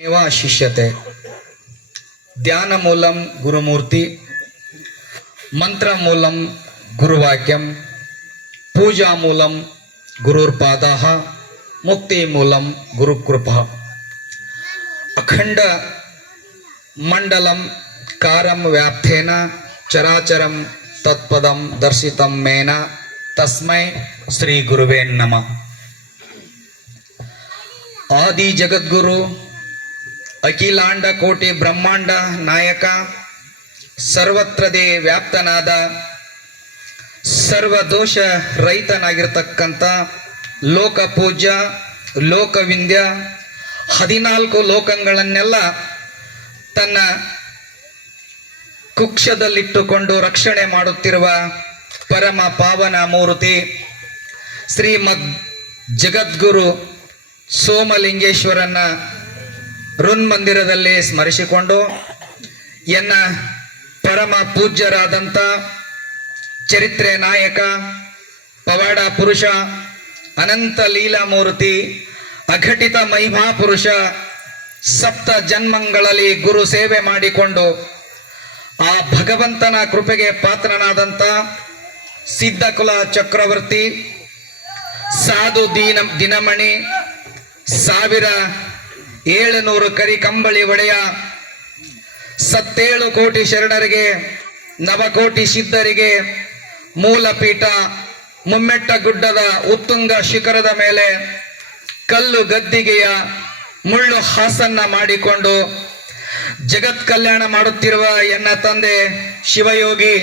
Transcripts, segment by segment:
एव शिष्यते ध्यान मूलम गुरुमूर्ति मंत्र मूलम गुरुवाक्यम पूजा मूलम गुरुर्पादाः मुक्ति मूलम गुरुकृपा अखंड मंडलम कारम व्याप्तेन चराचरम तत्पदम दर्शितम मेन तस्मै श्री गुरुवे नमः। आदि जगद्गुरु अखिलांड कोटि ब्रह्मांड नायक सर्वत्र ದೇ ವ್ಯಾಪ್ತನಾದ ಸರ್ವದೋಷ ರಹಿತನಾಗಿರತಕ್ಕಂಥ ಲೋಕಪೂಜ್ಯ ಲೋಕವಿಂದ್ಯ 14 ಲೋಕಗಳನ್ನೆಲ್ಲ ತನ್ನ ಕುಕ್ಷದಲ್ಲಿಟ್ಟುಕೊಂಡು ರಕ್ಷಣೆ ಮಾಡುತ್ತಿರುವ ಪರಮ ಪಾವನ ಮೂರ್ತಿ ಶ್ರೀಮದ್ ಜಗದ್ಗುರು ಸೋಮಲಿಂಗೇಶ್ವರನ ಋನ್ಮಂದಿರದಲ್ಲಿ ಸ್ಮರಿಸಿಕೊಂಡು ಎನ್ನ ಪರಮ ಪೂಜ್ಯರಾದಂಥ ಚರಿತ್ರೆ ನಾಯಕ ಪವಾಡ ಪುರುಷ ಅನಂತ ಲೀಲಾಮೂರ್ತಿ ಅಘಟಿತ ಮಹಿಮಾ ಪುರುಷ ಸಪ್ತ ಜನ್ಮಗಳಲ್ಲಿ ಗುರು ಸೇವೆ ಮಾಡಿಕೊಂಡು ಆ ಭಗವಂತನ ಕೃಪೆಗೆ ಪಾತ್ರನಾದಂಥ ಸಿದ್ಧಕುಲ ಚಕ್ರವರ್ತಿ ಸಾಧು ದಿನಮಣಿ 1700 ಕರಿ ಕಂಬಳಿ ಒಡೆಯ 7 ಕೋಟಿ ಶರಣರಿಗೆ ನವಕೋಟಿ ಸಿದ್ಧರಿಗೆ ಮೂಲಪೀಠ ಮುಮ್ಮೆಟ್ಟ ಗುಡ್ಡದ ಉತ್ತುಂಗ ಶಿಖರದ ಮೇಲೆ ಕಲ್ಲು ಗದ್ದಿಗೆಯ ಮುಳ್ಳು ಹಾಸನ್ನ ಮಾಡಿಕೊಂಡು ಜಗತ್ ಕಲ್ಯಾಣ ಮಾಡುತ್ತಿರುವ ಎನ್ನ ತಂದೆ ಶಿವಯೋಗಿ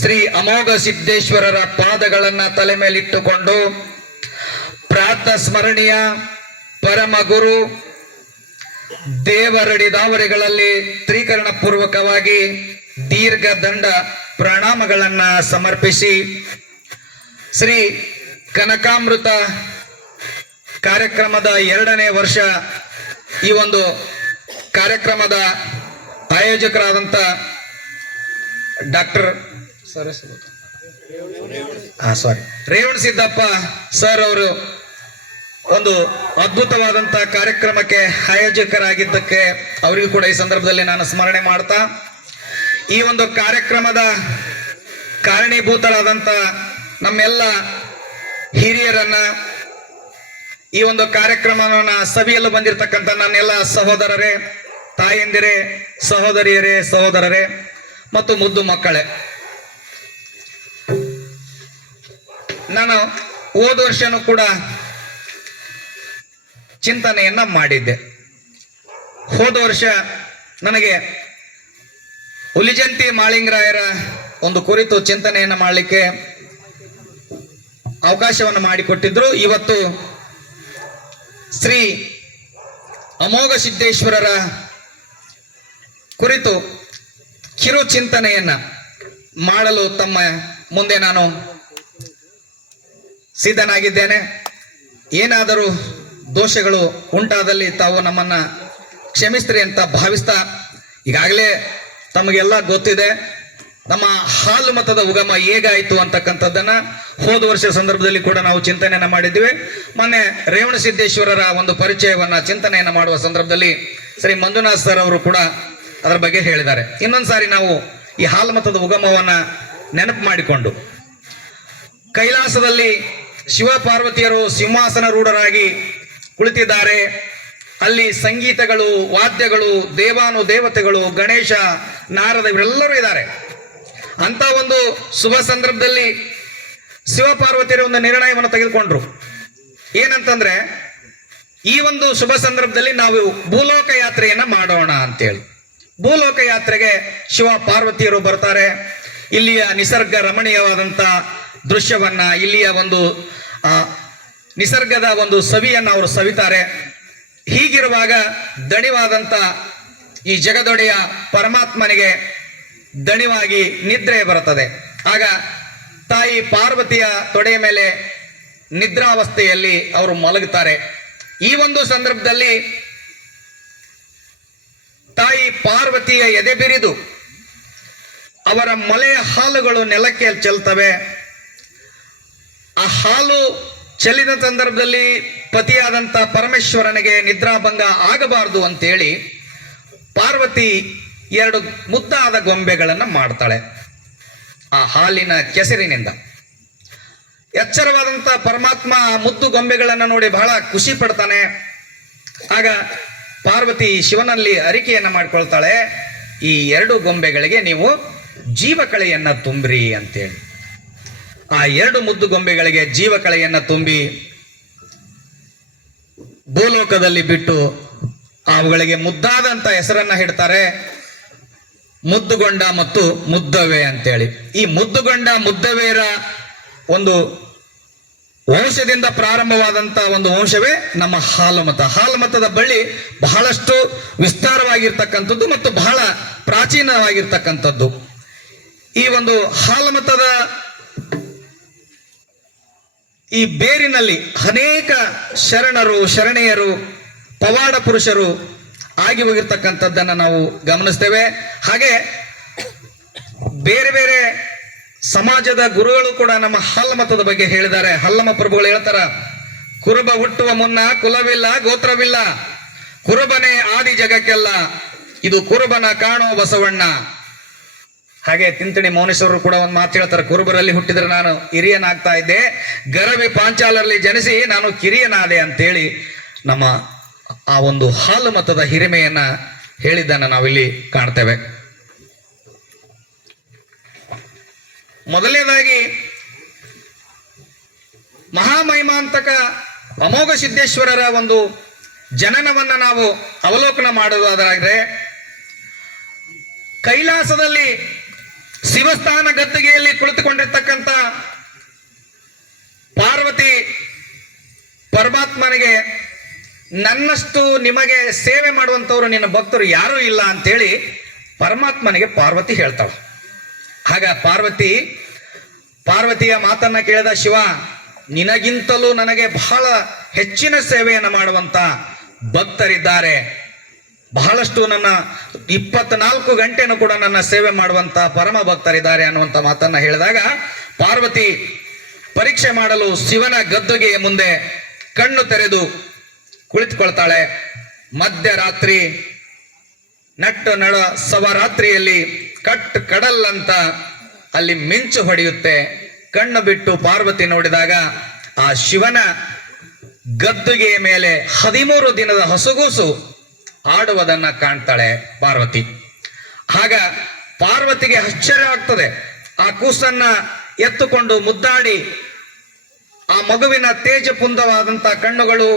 ಶ್ರೀ ಅಮೋಘ ಸಿದ್ದೇಶ್ವರರ ಪಾದಗಳನ್ನ ತಲೆ ಮೇಲಿಟ್ಟುಕೊಂಡು ಪ್ರಾತ ಸ್ಮರಣೀಯ ಪರಮ ಗುರು ದೇವರಡಿದಾವರಿಗಳಲ್ಲಿ ತ್ರಿಕರಣ ಪೂರ್ವಕವಾಗಿ ದೀರ್ಘ ದಂಡ ಪ್ರಣಾಮಗಳನ್ನ ಸಮರ್ಪಿಸಿ ಶ್ರೀ ಕನಕಾಮೃತ ಕಾರ್ಯಕ್ರಮದ 2ನೇ ವರ್ಷ ಈ ಒಂದು ಕಾರ್ಯಕ್ರಮದ ಆಯೋಜಕರಾದಂಥ ಡಾಕ್ಟರ್ ರೇವಣ ಸಿದ್ದಪ್ಪ ಸರ್ ಅವರು ಒಂದು ಅದ್ಭುತವಾದಂಥ ಕಾರ್ಯಕ್ರಮಕ್ಕೆ ಆಯೋಜಕರಾಗಿದ್ದಕ್ಕೆ ಅವರಿಗೂ ಕೂಡ ಈ ಸಂದರ್ಭದಲ್ಲಿ ನಾನು ಸ್ಮರಣೆ ಮಾಡ್ತಾ ಈ ಒಂದು ಕಾರ್ಯಕ್ರಮದ ಕಾರಣೀಭೂತರಾದಂಥ ನಮ್ಮೆಲ್ಲ ಹಿರಿಯರನ್ನ ಈ ಒಂದು ಕಾರ್ಯಕ್ರಮವನ್ನು ಸವಿಯಲು ಬಂದಿರತಕ್ಕಂಥ ನನ್ನೆಲ್ಲ ಸಹೋದರರೇ, ತಾಯಂದಿರೇ, ಸಹೋದರಿಯರೇ, ಸಹೋದರರೇ ಮತ್ತು ಮುದ್ದು ಮಕ್ಕಳೇ, ನಾನು ಹೋದ ವರ್ಷನೂ ಕೂಡ ಚಿಂತನೆಯನ್ನ ಮಾಡಿದ್ದೆ. ಹೋದ ವರ್ಷ ನನಗೆ ಹುಲಿಜಂತಿ ಮಾಳಿಂಗರಾಯರ ಒಂದು ಕುರಿತು ಚಿಂತನೆಯನ್ನು ಮಾಡಲಿಕ್ಕೆ ಅವಕಾಶವನ್ನು ಮಾಡಿಕೊಟ್ಟಿದ್ರು. ಇವತ್ತು ಶ್ರೀ ಅಮೋಘ ಸಿದ್ದೇಶ್ವರರ ಕುರಿತು ಕಿರು ಚಿಂತನೆಯನ್ನ ಮಾಡಲು ತಮ್ಮ ಮುಂದೆ ನಾನು ಸಿದ್ಧನಾಗಿದ್ದೇನೆ. ಏನಾದರೂ ದೋಷಗಳು ಉಂಟಾದಲ್ಲಿ ತಾವು ನಮ್ಮನ್ನ ಕ್ಷಮಿಸ್ತೀರಿ ಅಂತ ಭಾವಿಸ್ತಾ, ಈಗಾಗಲೇ ತಮಗೆಲ್ಲ ಗೊತ್ತಿದೆ ನಮ್ಮ ಹಾಲು ಮತದ ಉಗಮ ಹೇಗಾಯಿತು ಅಂತಕ್ಕಂಥದ್ದನ್ನ ಹೋದ ವರ್ಷ ಸಂದರ್ಭದಲ್ಲಿ ಕೂಡ ನಾವು ಚಿಂತನೆಯನ್ನ ಮಾಡಿದ್ವಿ. ಮೊನ್ನೆ ರೇವಣ ಸಿದ್ದೇಶ್ವರರ ಒಂದು ಪರಿಚಯವನ್ನ ಚಿಂತನೆಯನ್ನ ಮಾಡುವ ಸಂದರ್ಭದಲ್ಲಿ ಶ್ರೀ ಮಂಜುನಾಥ್ ಸರ್ ಅವರು ಕೂಡ ಅದರ ಬಗ್ಗೆ ಹೇಳಿದ್ದಾರೆ. ಇನ್ನೊಂದ್ಸಾರಿ ನಾವು ಈ ಹಾಲು ಮತದ ಉಗಮವನ್ನ ನೆನಪು ಮಾಡಿಕೊಂಡು, ಕೈಲಾಸದಲ್ಲಿ ಶಿವ ಪಾರ್ವತಿಯರು ಸಿಂಹಾಸನ ರೂಢರಾಗಿ ಕುಳಿತಿದ್ದಾರೆ. ಅಲ್ಲಿ ಸಂಗೀತಗಳು, ವಾದ್ಯಗಳು, ದೇವಾನುದೇವತೆಗಳು, ಗಣೇಶ, ನಾರದ ಇವರೆಲ್ಲರೂ ಇದ್ದಾರೆ. ಅಂತ ಒಂದು ಶುಭ ಸಂದರ್ಭದಲ್ಲಿ ಶಿವ ಪಾರ್ವತಿಯರು ಒಂದು ನಿರ್ಣಯವನ್ನು ತೆಗೆದುಕೊಂಡ್ರು. ಏನಂತಂದ್ರೆ, ಈ ಒಂದು ಶುಭ ಸಂದರ್ಭದಲ್ಲಿ ನಾವು ಭೂಲೋಕ ಯಾತ್ರೆಯನ್ನ ಮಾಡೋಣ ಅಂತೇಳಿ ಭೂಲೋಕ ಯಾತ್ರೆಗೆ ಶಿವ ಪಾರ್ವತಿಯರು ಬರ್ತಾರೆ. ಇಲ್ಲಿಯ ನಿಸರ್ಗ ರಮಣೀಯವಾದಂಥ ದೃಶ್ಯವನ್ನ, ಇಲ್ಲಿಯ ಒಂದು ನಿಸರ್ಗದ ಒಂದು ಸವಿಯನ್ನು ಅವರು ಸವಿತಾರೆ. ಹೀಗಿರುವಾಗ ದಣಿವಾದಂಥ ಈ ಜಗದೊಡೆಯ ಪರಮಾತ್ಮನಿಗೆ ದಣಿವಾಗಿ ನಿದ್ರೆ ಬರುತ್ತದೆ. ಆಗ ತಾಯಿ ಪಾರ್ವತಿಯ ತೊಡೆಯ ಮೇಲೆ ನಿದ್ರಾವಸ್ಥೆಯಲ್ಲಿ ಅವರು ಮಲಗುತ್ತಾರೆ. ಈ ಒಂದು ಸಂದರ್ಭದಲ್ಲಿ ತಾಯಿ ಪಾರ್ವತಿಯ ಎದೆ ಬಿರಿದು ಅವರ ಮೊಲೆಯ ಹಾಲುಗಳು ನೆಲಕ್ಕೆ ಚೆಲ್ತವೆ. ಆ ಹಾಲು ಚೆಲ್ಲಿದ ಸಂದರ್ಭದಲ್ಲಿ ಪತಿಯಾದಂಥ ಪರಮೇಶ್ವರನಿಗೆ ನಿದ್ರಾಭಂಗ ಆಗಬಾರದು ಅಂತೇಳಿ ಪಾರ್ವತಿ 2 ಮುದ್ದಾದ ಗೊಂಬೆಗಳನ್ನು ಮಾಡ್ತಾಳೆ ಆ ಹಾಲಿನ ಕೆಸರಿನಿಂದ. ಎಚ್ಚರವಾದಂಥ ಪರಮಾತ್ಮ ಮುದ್ದು ಗೊಂಬೆಗಳನ್ನು ನೋಡಿ ಬಹಳ ಖುಷಿ ಪಡ್ತಾನೆ. ಆಗ ಪಾರ್ವತಿ ಶಿವನಲ್ಲಿ ಅರಿಕೆಯನ್ನು ಮಾಡಿಕೊಳ್ತಾಳೆ, ಈ 2 ಗೊಂಬೆಗಳಿಗೆ ನೀವು ಜೀವಕಳೆಯನ್ನು ತುಂಬ್ರಿ ಅಂತೇಳಿ. ಆ 2 ಮುದ್ದು ಗೊಂಬೆಗಳಿಗೆ ಜೀವಕಳೆಯನ್ನು ತುಂಬಿ ಭೂಲೋಕದಲ್ಲಿ ಬಿಟ್ಟು ಅವುಗಳಿಗೆ ಮುದ್ದಾದಂಥ ಹೆಸರನ್ನ ಇಡ್ತಾರೆ, ಮುದ್ದುಗೊಂಡ ಮತ್ತು ಮುದ್ದವೆ ಅಂತೇಳಿ. ಈ ಮುದ್ದುಗೊಂಡ ಮುದ್ದವೆಯರ ಒಂದು ವಂಶದಿಂದ ಪ್ರಾರಂಭವಾದಂಥ ಒಂದು ವಂಶವೇ ನಮ್ಮ ಹಾಲುಮತ. ಹಾಲುಮತದ ಬಳ್ಳಿ ಬಹಳಷ್ಟು ವಿಸ್ತಾರವಾಗಿರ್ತಕ್ಕಂಥದ್ದು ಮತ್ತು ಬಹಳ ಪ್ರಾಚೀನವಾಗಿರ್ತಕ್ಕಂಥದ್ದು. ಈ ಒಂದು ಹಾಲುಮತದ ಈ ಬೇರಿನಲ್ಲಿ ಅನೇಕ ಶರಣರು, ಶರಣೆಯರು, ಪವಾಡ ಪುರುಷರು ಆಗಿ ಹೋಗಿರ್ತಕ್ಕಂಥದ್ದನ್ನು ನಾವು ಗಮನಿಸ್ತೇವೆ. ಹಾಗೆ ಬೇರೆ ಬೇರೆ ಸಮಾಜದ ಗುರುಗಳು ಕೂಡ ನಮ್ಮ ಹಾಲಮತದ ಬಗ್ಗೆ ಹೇಳಿದ್ದಾರೆ. ಹಲ್ಲಮ ಪ್ರಭುಗಳು ಹೇಳ್ತಾರ, ಕುರುಬ ಹುಟ್ಟುವ ಮುನ್ನ ಕುಲವಿಲ್ಲ ಗೋತ್ರವಿಲ್ಲ, ಕುರುಬನೇ ಆದಿ ಜಗಕ್ಕೆಲ್ಲ, ಇದು ಕುರುಬನ ಕಾಣೋ ಬಸವಣ್ಣ. ಹಾಗೆ ತಿಂತಣಿ ಮೌನೇಶ್ವರರು ಕೂಡ ಒಂದು ಮಾತು ಹೇಳ್ತಾರೆ, ಕುರುಬರಲ್ಲಿ ಹುಟ್ಟಿದ್ರೆ ನಾನು ಹಿರಿಯನಾಗ್ತಾ ಇದ್ದೆ, ಗರವಿ ಪಾಂಚಾಲರಲ್ಲಿ ಜನಿಸಿ ನಾನು ಕಿರಿಯನಾದೆ ಅಂತೇಳಿ ನಮ್ಮ ಆ ಒಂದು ಹಾಲು ಮತದ ಹಿರಿಮೆಯನ್ನ ಹೇಳಿದ್ದನ್ನು ನಾವಿಲ್ಲಿ ಕಾಣ್ತೇವೆ. ಮೊದಲನೇದಾಗಿ ಮಹಾಮಹಿಮಾಂತಕ ಅಮೋಘ ಸಿದ್ದೇಶ್ವರರ ಒಂದು ಜನನವನ್ನ ನಾವು ಅವಲೋಕನ ಮಾಡುವುದಾದರೆ, ಕೈಲಾಸದಲ್ಲಿ ಶಿವಸ್ಥಾನ ಗದ್ದುಗೆಯಲ್ಲಿ ಕುಳಿತುಕೊಂಡಿರ್ತಕ್ಕಂಥ ಪಾರ್ವತಿ ಪರಮಾತ್ಮನಿಗೆ, ನನ್ನಷ್ಟು ನಿಮಗೆ ಸೇವೆ ಮಾಡುವಂಥವ್ರು ನಿನ್ನ ಭಕ್ತರು ಯಾರೂ ಇಲ್ಲ ಅಂತೇಳಿ ಪರಮಾತ್ಮನಿಗೆ ಪಾರ್ವತಿ ಹೇಳ್ತಾಳೆ. ಆಗ ಪಾರ್ವತಿಯ ಮಾತನ್ನ ಕೇಳಿದ ಶಿವ, ನಿನಗಿಂತಲೂ ನನಗೆ ಬಹಳ ಹೆಚ್ಚಿನ ಸೇವೆಯನ್ನು ಮಾಡುವಂತ ಭಕ್ತರಿದ್ದಾರೆ, ಬಹಳಷ್ಟು ನನ್ನ 24 ಗಂಟೆನೂ ಕೂಡ ನನ್ನ ಸೇವೆ ಮಾಡುವಂತ ಪರಮ ಭಕ್ತರಿದ್ದಾರೆ ಅನ್ನುವಂಥ ಮಾತನ್ನ ಹೇಳಿದಾಗ, ಪಾರ್ವತಿ ಪರೀಕ್ಷೆ ಮಾಡಲು ಶಿವನ ಗದ್ದುಗೆಯ ಮುಂದೆ ಕಣ್ಣು ತೆರೆದು ಕುಳಿತುಕೊಳ್ತಾಳೆ. ಮಧ್ಯರಾತ್ರಿ ನಟ್ಟು ನಡ ಸವರಾತ್ರಿಯಲ್ಲಿ ಕಡಲ್ ಅಂತ ಅಲ್ಲಿ ಮಿಂಚು ಹೊಡೆಯುತ್ತೆ. ಕಣ್ಣು ಬಿಟ್ಟು ಪಾರ್ವತಿ ನೋಡಿದಾಗ ಆ ಶಿವನ ಗದ್ದುಗೆಯ ಮೇಲೆ 13 ದಿನದ ಹಸುಗೂಸು ಆಡುವುದನ್ನ ಕಾಣ್ತಾಳೆ ಪಾರ್ವತಿ. ಆಗ ಪಾರ್ವತಿಗೆ ಆಶ್ಚರ್ಯವಾಗ್ತದೆ. ಆ ಕೂಸನ್ನ ಎತ್ತುಕೊಂಡು ಮುದ್ದಾಡಿ ಆ ಮಗುವಿನ ತೇಜಪುಂದವಾದಂತ ಕಣ್ಣುಗಳು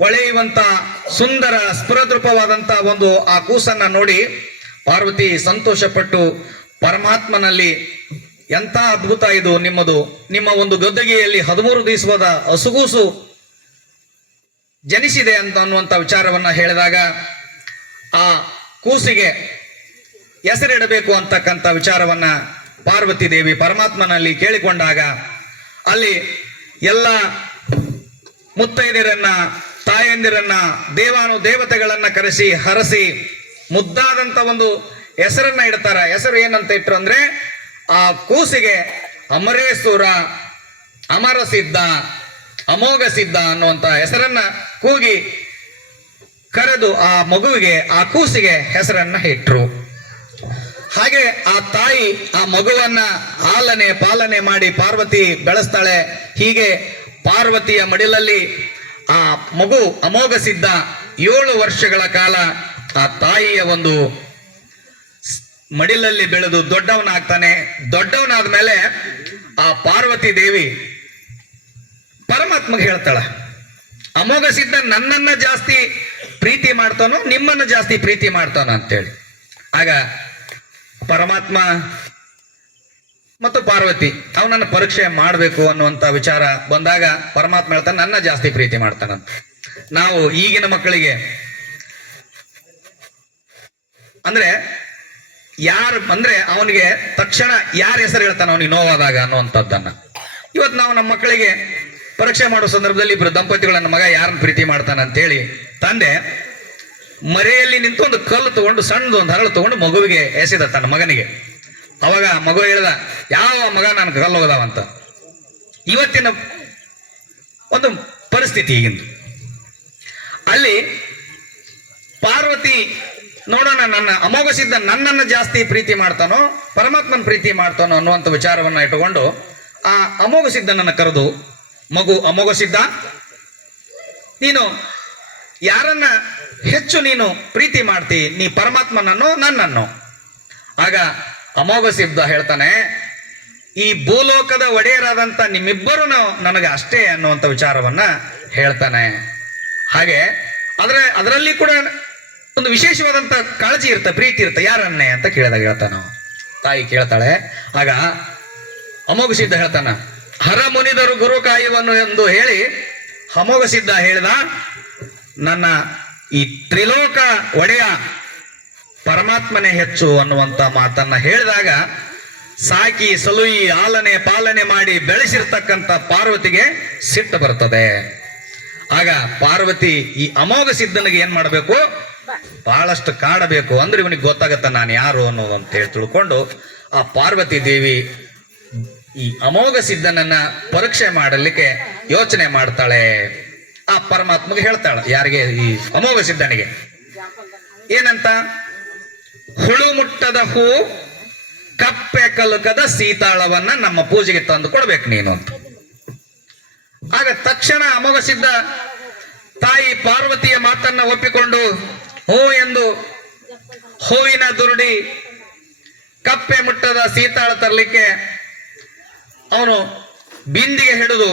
ಹೊಳೆಯುವಂತ ಸುಂದರ ಸ್ಫುರದ್ರೂಪವಾದಂತ ಒಂದು ಆ ಕೂಸನ್ನ ನೋಡಿ ಪಾರ್ವತಿ ಸಂತೋಷಪಟ್ಟು ಪರಮಾತ್ಮನಲ್ಲಿ, ಎಂಥ ಅದ್ಭುತ ಇದು ನಿಮ್ಮದು, ನಿಮ್ಮ ಒಂದು ಗದ್ದುಗೆಯಲ್ಲಿ 13 ದಿವಸದ ಹಸುಗೂಸು ಜನಿಸಿದೆ ಅಂತ ಅನ್ನುವಂಥ ವಿಚಾರವನ್ನ ಹೇಳಿದಾಗ, ಆ ಕೂಸಿಗೆ ಹೆಸರಿಡಬೇಕು ಅಂತಕ್ಕಂಥ ವಿಚಾರವನ್ನ ಪಾರ್ವತಿ ದೇವಿ ಪರಮಾತ್ಮನಲ್ಲಿ ಕೇಳಿಕೊಂಡಾಗ, ಅಲ್ಲಿ ಎಲ್ಲ ಮುತ್ತೈದೆಯರನ್ನ, ತಾಯಂದಿರನ್ನ, ದೇವಾನು ದೇವತೆಗಳನ್ನ ಕರೆಸಿ ಹರಸಿ ಮುದ್ದಾದಂತ ಒಂದು ಹೆಸರನ್ನ ಇಡ್ತಾರ. ಹೆಸರು ಏನಂತ ಇಟ್ರು ಅಂದ್ರೆ, ಆ ಕೂಸಿಗೆ ಅಮರೇಶ್ವರ, ಅಮರಸಿದ್ಧ, ಅಮೋಘ ಸಿದ್ಧ ಅನ್ನುವಂತ ಹೆಸರನ್ನ ಕೂಗಿ ಕರೆದು ಆ ಮಗುವಿಗೆ, ಆ ಕೂಸಿಗೆ ಹೆಸರನ್ನ ಇಟ್ರು. ಹಾಗೆ ಆ ತಾಯಿ ಆ ಮಗುವನ್ನ ಆಲನೆ ಪಾಲನೆ ಮಾಡಿ ಪಾರ್ವತಿ ಬೆಳೆಸ್ತಾಳೆ. ಹೀಗೆ ಪಾರ್ವತಿಯ ಮಡಿಲಲ್ಲಿ ಆ ಮಗು ಅಮೋಘ ಸಿದ್ಧ 7 ವರ್ಷಗಳ ಕಾಲ ಆ ತಾಯಿಯ ಒಂದು ಮಡಿಲಲ್ಲಿ ಬೆಳೆದು ದೊಡ್ಡವನಾಗ್ತಾನೆ. ದೊಡ್ಡವನಾದ ಮೇಲೆ ಆ ಪಾರ್ವತಿ ದೇವಿ ಪರಮಾತ್ಮಗೆ ಹೇಳ್ತಾಳ, ಅಮೋಘ ಸಿದ್ಧ ನನ್ನನ್ನ ಜಾಸ್ತಿ ಪ್ರೀತಿ ಮಾಡ್ತಾನೋ ನಿಮ್ಮನ್ನ ಜಾಸ್ತಿ ಪ್ರೀತಿ ಮಾಡ್ತಾನೋ ಅಂತೇಳಿ. ಆಗ ಪರಮಾತ್ಮ ಮತ್ತು ಪಾರ್ವತಿ ಅವನನ್ನು ಪರೀಕ್ಷೆ ಮಾಡಬೇಕು ಅನ್ನುವಂಥ ವಿಚಾರ ಬಂದಾಗ ಪರಮಾತ್ಮ ಹೇಳ್ತಾನೆ, ನನ್ನ ಜಾಸ್ತಿ ಪ್ರೀತಿ ಮಾಡ್ತಾನಂತ. ನಾವು ಈಗಿನ ಮಕ್ಕಳಿಗೆ ಅಂದ್ರೆ ಯಾರು ಅಂದ್ರೆ ಅವನಿಗೆ ತಕ್ಷಣ ಯಾರ ಹೆಸರು ಹೇಳ್ತಾನೆ ಅವನಿಗೆ ನೋವಾದಾಗ ಅನ್ನುವಂಥದ್ದನ್ನ ಇವತ್ತು ನಾವು ನಮ್ಮ ಮಕ್ಕಳಿಗೆ ಪರೀಕ್ಷೆ ಮಾಡೋ ಸಂದರ್ಭದಲ್ಲಿ ಇಬ್ಬರು ದಂಪತಿಗಳನ್ನ ಮಗ ಯಾರನ್ನ ಪ್ರೀತಿ ಮಾಡ್ತಾನೆ ಅಂತೇಳಿ ತಂದೆ ಮರೆಯಲ್ಲಿ ನಿಂತು ಒಂದು ಕಲ್ಲು ತಗೊಂಡು ಸಣ್ಣದು ಒಂದು ಹರಳು ತಗೊಂಡು ಮಗುವಿಗೆ ಎಸೆದ ತನ್ನ ಮಗನಿಗೆ. ಅವಾಗ ಮಗು ಹೇಳ್ದ, ಯಾವ ಮಗ ನಾನು ಕಲ್ಲು ಹೋಗದಾವಂತ. ಇವತ್ತಿನ ಒಂದು ಪರಿಸ್ಥಿತಿ ಈಗಿಂದು ಅಲ್ಲಿ ಪಾರ್ವತಿ ನೋಡೋಣ, ನನ್ನ ಅಮೋಘ ಸಿದ್ಧ ನನ್ನನ್ನು ಜಾಸ್ತಿ ಪ್ರೀತಿ ಮಾಡ್ತಾನೋ ಪರಮಾತ್ಮನ ಪ್ರೀತಿ ಮಾಡ್ತಾನೋ ಅನ್ನುವಂಥ ವಿಚಾರವನ್ನ ಇಟ್ಟುಕೊಂಡು ಆ ಅಮೋಘ ಸಿದ್ಧನನ್ನು ಕರೆದು, ಮಗು ಅಮೋಘ ಸಿದ್ಧ, ನೀನು ಯಾರನ್ನ ಹೆಚ್ಚು ನೀನು ಪ್ರೀತಿ ಮಾಡ್ತಿ, ನೀ ಪರಮಾತ್ಮನನ್ನು ನನ್ನನ್ನು? ಆಗ ಅಮೋಘ ಸಿದ್ಧ ಹೇಳ್ತಾನೆ, ಈ ಭೂಲೋಕದ ಒಡೆಯರಾದಂಥ ನಿಮ್ಮಿಬ್ಬರು ನನಗೆ ಅಷ್ಟೇ ಅನ್ನುವಂಥ ವಿಚಾರವನ್ನ ಹೇಳ್ತಾನೆ. ಹಾಗೆ ಅದರಲ್ಲಿ ಕೂಡ ಒಂದು ವಿಶೇಷವಾದಂಥ ಕಾಳಜಿ ಇರುತ್ತೆ, ಪ್ರೀತಿ ಇರುತ್ತೆ. ಯಾರನ್ನೇ ಅಂತ ಕೇಳಿದಾಗ ಹೇಳ್ತಾನ, ತಾಯಿ ಕೇಳ್ತಾಳೆ. ಆಗ ಅಮೋಘ ಸಿದ್ಧ ಹೇಳ್ತಾನ, ಹರ ಮುನಿದರು ಗುರು ಕಾಯುವನು ಎಂದು ಹೇಳಿ ಅಮೋಘ ಸಿದ್ಧ ಹೇಳಿದ, ನನ್ನ ಈ ತ್ರಿಲೋಕ ಒಡೆಯ ಪರಮಾತ್ಮನೇ ಹೆಚ್ಚು ಅನ್ನುವಂಥ ಮಾತನ್ನ ಹೇಳಿದಾಗ, ಸಾಕಿ ಸಲುಯಿ ಆಲನೆ ಪಾಲನೆ ಮಾಡಿ ಬೆಳೆಸಿರ್ತಕ್ಕಂಥ ಪಾರ್ವತಿಗೆ ಸಿಟ್ಟು ಬರ್ತದೆ. ಆಗ ಪಾರ್ವತಿ ಈ ಅಮೋಘ ಸಿದ್ಧನಿಗೆ ಏನ್ ಮಾಡಬೇಕು, ಬಹಳಷ್ಟು ಕಾಡಬೇಕು, ಅಂದ್ರೆ ಇವನಿಗೆ ಗೊತ್ತಾಗತ್ತ ನಾನು ಯಾರು ಅನ್ನೋದು ಅಂತ ಹೇಳಿ ತಿಳ್ಕೊಂಡು ಆ ಪಾರ್ವತಿ ದೇವಿ ಈ ಅಮೋಘ ಸಿದ್ಧನನ್ನ ಪರೀಕ್ಷೆ ಮಾಡಲಿಕ್ಕೆ ಯೋಚನೆ ಮಾಡ್ತಾಳೆ. ಆ ಪರಮಾತ್ಮಗೆ ಹೇಳ್ತಾಳೆ, ಯಾರಿಗೆ, ಈ ಅಮೋಘ ಸಿದ್ಧನಿಗೆ ಏನಂತ, ಹುಳು ಮುಟ್ಟದ ಹೂ ಕಪ್ಪೆ ಕಲುಕದ ಸೀತಾಳವನ್ನ ನಮ್ಮ ಪೂಜೆಗೆ ತಂದು ಕೊಡ್ಬೇಕು ನೀನು ಅಂತ. ಆಗ ತಕ್ಷಣ ಅಮೋಘ ಸಿದ್ಧ ತಾಯಿ ಪಾರ್ವತಿಯ ಮಾತನ್ನ ಒಪ್ಪಿಕೊಂಡು ಹೂ ಎಂದು ಹೂವಿನ ದುರುಡಿ ಕಪ್ಪೆ ಮುಟ್ಟದ ಸೀತಾಳ ತರಲಿಕ್ಕೆ ಅವನು ಬಿಂದಿಗೆ ಹಿಡಿದು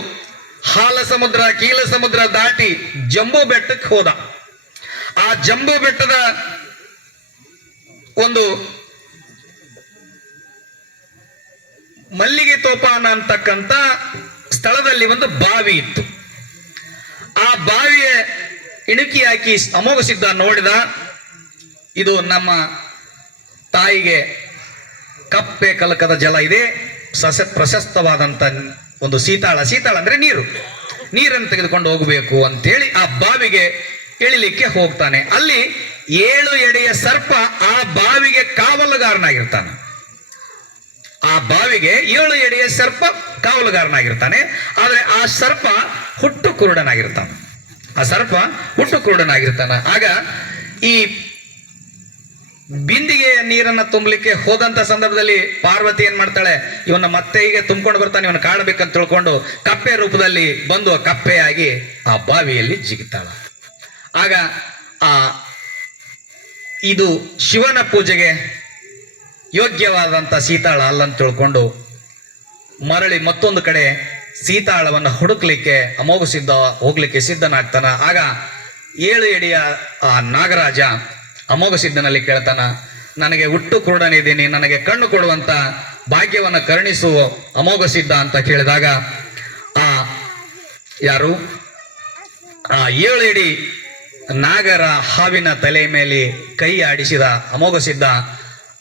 ಹಾಲ ಸಮುದ್ರ ಕೀಲ ಸಮುದ್ರ ದಾಟಿ ಜಂಬೂ ಬೆಟ್ಟಕ್ಕೆ ಹೋದ. ಆ ಜಂಬೂ ಬೆಟ್ಟದ ಒಂದು ಮಲ್ಲಿಗೆ ತೋಪಾನ ಅಂತಕ್ಕಂಥ ಸ್ಥಳದಲ್ಲಿ ಒಂದು ಬಾವಿ ಇತ್ತು. ಆ ಬಾವಿಯ ಇಣುಕಿ ಹಾಕಿ ಅಮೋಘ ಸಿದ್ಧ ನೋಡಿದ, ಇದು ನಮ್ಮ ತಾಯಿಗೆ ಕಪ್ಪೆ ಕಲಕದ ಜಲ ಇದೆ, ಪ್ರಶಸ್ತವಾದಂತ ಒಂದು ಸೀತಾಳ ಅಂದ್ರೆ ನೀರನ್ನು ತೆಗೆದುಕೊಂಡು ಹೋಗಬೇಕು ಅಂತೇಳಿ ಆ ಬಾವಿಗೆ ಇಳಿಲಿಕ್ಕೆ ಹೋಗ್ತಾನೆ. ಅಲ್ಲಿ 7 ಎಡೆಯ ಸರ್ಪ ಆ ಬಾವಿಗೆ ಕಾವಲುಗಾರನಾಗಿರ್ತಾನೆ. ಆ ಬಾವಿಗೆ 7 ಎಡೆಯ ಸರ್ಪ ಕಾವಲುಗಾರನಾಗಿರ್ತಾನೆ. ಆದ್ರೆ ಆ ಸರ್ಪ ಹುಟ್ಟು ಕುರುಡನಾಗಿರ್ತಾನೆ. ಆಗ ಈ ಬಿಂದಿಗೆಯ ನೀರನ್ನ ತುಂಬಲಿಕ್ಕೆ ಹೋದಂತ ಸಂದರ್ಭದಲ್ಲಿ ಪಾರ್ವತಿ ಏನ್ ಮಾಡ್ತಾಳೆ, ಇವನ್ನ ಮತ್ತೆ ಹೀಗೆ ತುಂಬಿಕೊಂಡು ಬರ್ತಾನೆ, ಇವನ್ನ ಕಾಣಬೇಕಂತ ತಿಳ್ಕೊಂಡು ಕಪ್ಪೆ ರೂಪದಲ್ಲಿ ಬಂದು ಕಪ್ಪೆಯಾಗಿ ಆ ಬಾವಿಯಲ್ಲಿ ಜಿಗಿತಾಳ. ಆಗ ಇದು ಶಿವನ ಪೂಜೆಗೆ ಯೋಗ್ಯವಾದಂತ ಸೀತಾಳ ಅಲ್ಲಂತ ತಿಳ್ಕೊಂಡು ಮರಳಿ ಮತ್ತೊಂದು ಕಡೆ ಸೀತಾಳವನ್ನು ಹುಡುಕ್ಲಿಕ್ಕೆ ಅಮೋಘ ಸಿದ್ಧ ಹೋಗ್ಲಿಕ್ಕೆ ಸಿದ್ಧನಾಗ್ತಾನ. ಆಗ 7 ಎಡೆಯ ಆ ನಾಗರಾಜ ಅಮೋಘ ಸಿದ್ಧನಲ್ಲಿ ಕೇಳ್ತಾನ, ನನಗೆ ಹುಟ್ಟು ಕುರುಡನಿದ್ದೀನಿ, ನನಗೆ ಕಣ್ಣು ಕೊಡುವಂತ ಭಾಗ್ಯವನ್ನು ಕರುಣಿಸುವ ಅಮೋಘ ಸಿದ್ಧ ಅಂತ ಕೇಳಿದಾಗ ಯಾರು ಆ 7 ಎಡಿ ನಾಗರ ಹಾವಿನ ತಲೆ ಮೇಲೆ ಕೈ ಆಡಿಸಿದ ಅಮೋಘ ಸಿದ್ಧ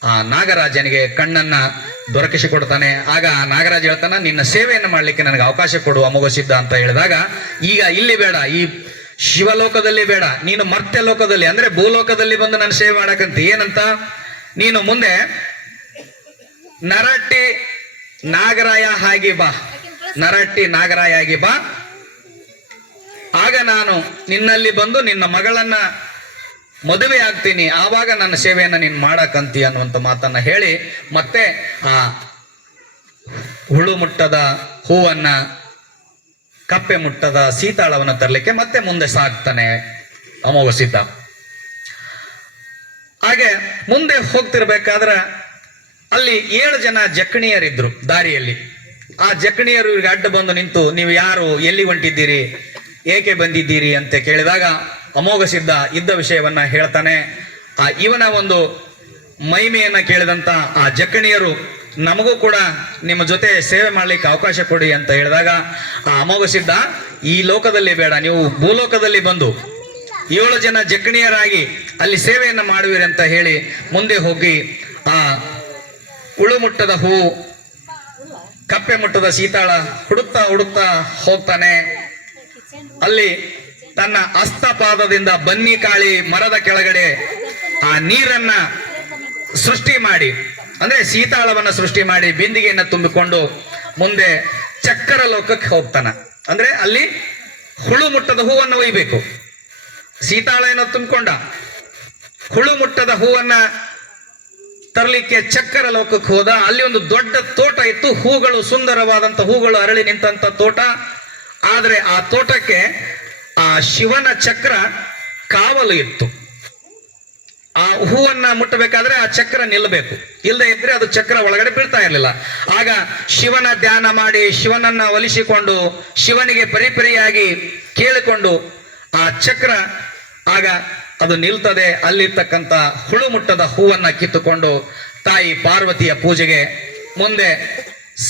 ಆ ನಾಗರಾಜನಿಗೆ ಕಣ್ಣನ್ನ ದೊರಕಿಸಿಕೊಡ್ತಾನೆ. ಆಗ ಆ ನಾಗರಾಜ ಹೇಳ್ತಾನ, ನಿನ್ನ ಸೇವೆಯನ್ನು ಮಾಡ್ಲಿಕ್ಕೆ ನನಗೆ ಅವಕಾಶ ಕೊಡು ಅಮೋಘ ಸಿದ್ಧ ಅಂತ ಹೇಳಿದಾಗ, ಈಗ ಇಲ್ಲಿ ಬೇಡ, ಈ ಶಿವಲೋಕದಲ್ಲಿ ಬೇಡ, ನೀನು ಮರ್ತ್ಯ ಲೋಕದಲ್ಲಿ ಅಂದ್ರೆ ಭೂಲೋಕದಲ್ಲಿ ಬಂದು ನನ್ನ ಸೇವೆ ಮಾಡಕಂತ. ಏನಂತ, ನೀನು ಮುಂದೆ ನರಟ್ಟಿ ನಾಗರಾಯ ಆಗಿ ಬಾ, ಆಗ ನಾನು ನಿನ್ನಲ್ಲಿ ಬಂದು ನಿನ್ನ ಮಗಳನ್ನ ಮದುವೆ ಆಗ್ತೀನಿ, ಆವಾಗ ನನ್ನ ಸೇವೆಯನ್ನ ನೀನು ಮಾಡಕಂತಿ ಅನ್ನುವಂಥ ಮಾತನ್ನ ಹೇಳಿ ಮತ್ತೆ ಆ ಹುಳು ಮುಟ್ಟದ ಹೂವನ್ನ ಕಪ್ಪೆ ಮುಟ್ಟದ ಸೀತಾಳವನ್ನು ತರಲಿಕ್ಕೆ ಮತ್ತೆ ಮುಂದೆ ಸಾಗ್ತಾನೆ ಅಮೋಘ ಸಿದ್ಧ. ಹಾಗೆ ಮುಂದೆ ಹೋಗ್ತಿರ್ಬೇಕಾದ್ರೆ ಅಲ್ಲಿ 7 ಜನ ಜಕ್ಕಣಿಯರಿದ್ರು ದಾರಿಯಲ್ಲಿ. ಆ ಜಕ್ಕಣಿಯರು ಈಗ ಅಡ್ಡ ಬಂದು ನಿಂತು, ನೀವು ಯಾರು, ಎಲ್ಲಿ ಹೊಂಟಿದ್ದೀರಿ, ಏಕೆ ಬಂದಿದ್ದೀರಿ ಅಂತ ಕೇಳಿದಾಗ ಅಮೋಘ ಸಿದ್ಧ ಇದ್ದ ವಿಷಯವನ್ನ ಹೇಳ್ತಾನೆ. ಇವನ ಒಂದು ಮಹಿಮೆಯನ್ನ ಕೇಳಿದಂತ ಆ ಜಕ್ಕಣಿಯರು, ನಮಗೂ ಕೂಡ ನಿಮ್ಮ ಜೊತೆ ಸೇವೆ ಮಾಡ್ಲಿಕ್ಕೆ ಅವಕಾಶ ಕೊಡಿ ಅಂತ ಹೇಳಿದಾಗ ಆ ಅಮೋಘ ಸಿದ್ಧ, ಈ ಲೋಕದಲ್ಲಿ ಬೇಡ, ನೀವು ಭೂಲೋಕದಲ್ಲಿ ಬಂದು 7 ಜನ ಜಕ್ಕಣಿಯರಾಗಿ ಅಲ್ಲಿ ಸೇವೆಯನ್ನ ಮಾಡುವಿರಿ ಅಂತ ಹೇಳಿ ಮುಂದೆ ಹೋಗಿ ಆ ಹುಳು ಮುಟ್ಟದ ಹೂ ಕಪ್ಪೆ ಮುಟ್ಟದ ಸೀತಾಳ ಹುಡುಕ್ತಾ ಹೋಗ್ತಾನೆ. ಅಲ್ಲಿ ತನ್ನ ಹಸ್ತಪಾದದಿಂದ ಬನ್ನಿ ಕಾಳಿ ಮರದ ಕೆಳಗಡೆ ಆ ನೀರನ್ನ ಸೃಷ್ಟಿ ಮಾಡಿ, ಅಂದ್ರೆ ಸೀತಾಳವನ್ನ ಸೃಷ್ಟಿ ಮಾಡಿ ಬಿಂದಿಗೆಯನ್ನ ತುಂಬಿಕೊಂಡು ಮುಂದೆ ಚಕ್ಕರ ಲೋಕಕ್ಕೆ ಹೋಗ್ತಾನ. ಅಂದ್ರೆ ಅಲ್ಲಿ ಹುಳು ಮುಟ್ಟದ ಹೂವನ್ನು ಒಯ್ಬೇಕು. ಸೀತಾಳ ಏನೋ ತುಂಬಿಕೊಂಡ. ಹುಳು ಮುಟ್ಟದ ಹೂವನ್ನ ತರಲಿಕ್ಕೆ ಚಕ್ಕರ ಲೋಕಕ್ಕೆ ಹೋದ. ಅಲ್ಲಿ ಒಂದು ದೊಡ್ಡ ತೋಟ ಇತ್ತು, ಹೂಗಳು ಸುಂದರವಾದಂತ ಹೂಗಳು ಅರಳಿ ನಿಂತಂತ ತೋಟ. ಆದ್ರೆ ಆ ತೋಟಕ್ಕೆ ಆ ಶಿವನ ಚಕ್ರ ಕಾವಲು ಇತ್ತು. ಆ ಹೂವನ್ನ ಮುಟ್ಟಬೇಕಾದ್ರೆ ಆ ಚಕ್ರ ನಿಲ್ಲಬೇಕು, ಇಲ್ಲದೆ ಇದ್ರೆ ಅದು ಚಕ್ರ ಒಳಗಡೆ ಬೀಳ್ತಾ ಇರಲಿಲ್ಲ. ಆಗ ಶಿವನ ಧ್ಯಾನ ಮಾಡಿ ಶಿವನನ್ನ ಒಲಿಸಿಕೊಂಡು ಶಿವನಿಗೆ ಪರಿಪರಿಯಾಗಿ ಕೇಳಿಕೊಂಡು ಆ ಚಕ್ರ ಆಗ ಅದು ನಿಲ್ತದೆ. ಅಲ್ಲಿರ್ತಕ್ಕಂಥ ಹುಳು ಮುಟ್ಟದ ಹೂವನ್ನ ಕಿತ್ತುಕೊಂಡು ತಾಯಿ ಪಾರ್ವತಿಯ ಪೂಜೆಗೆ ಮುಂದೆ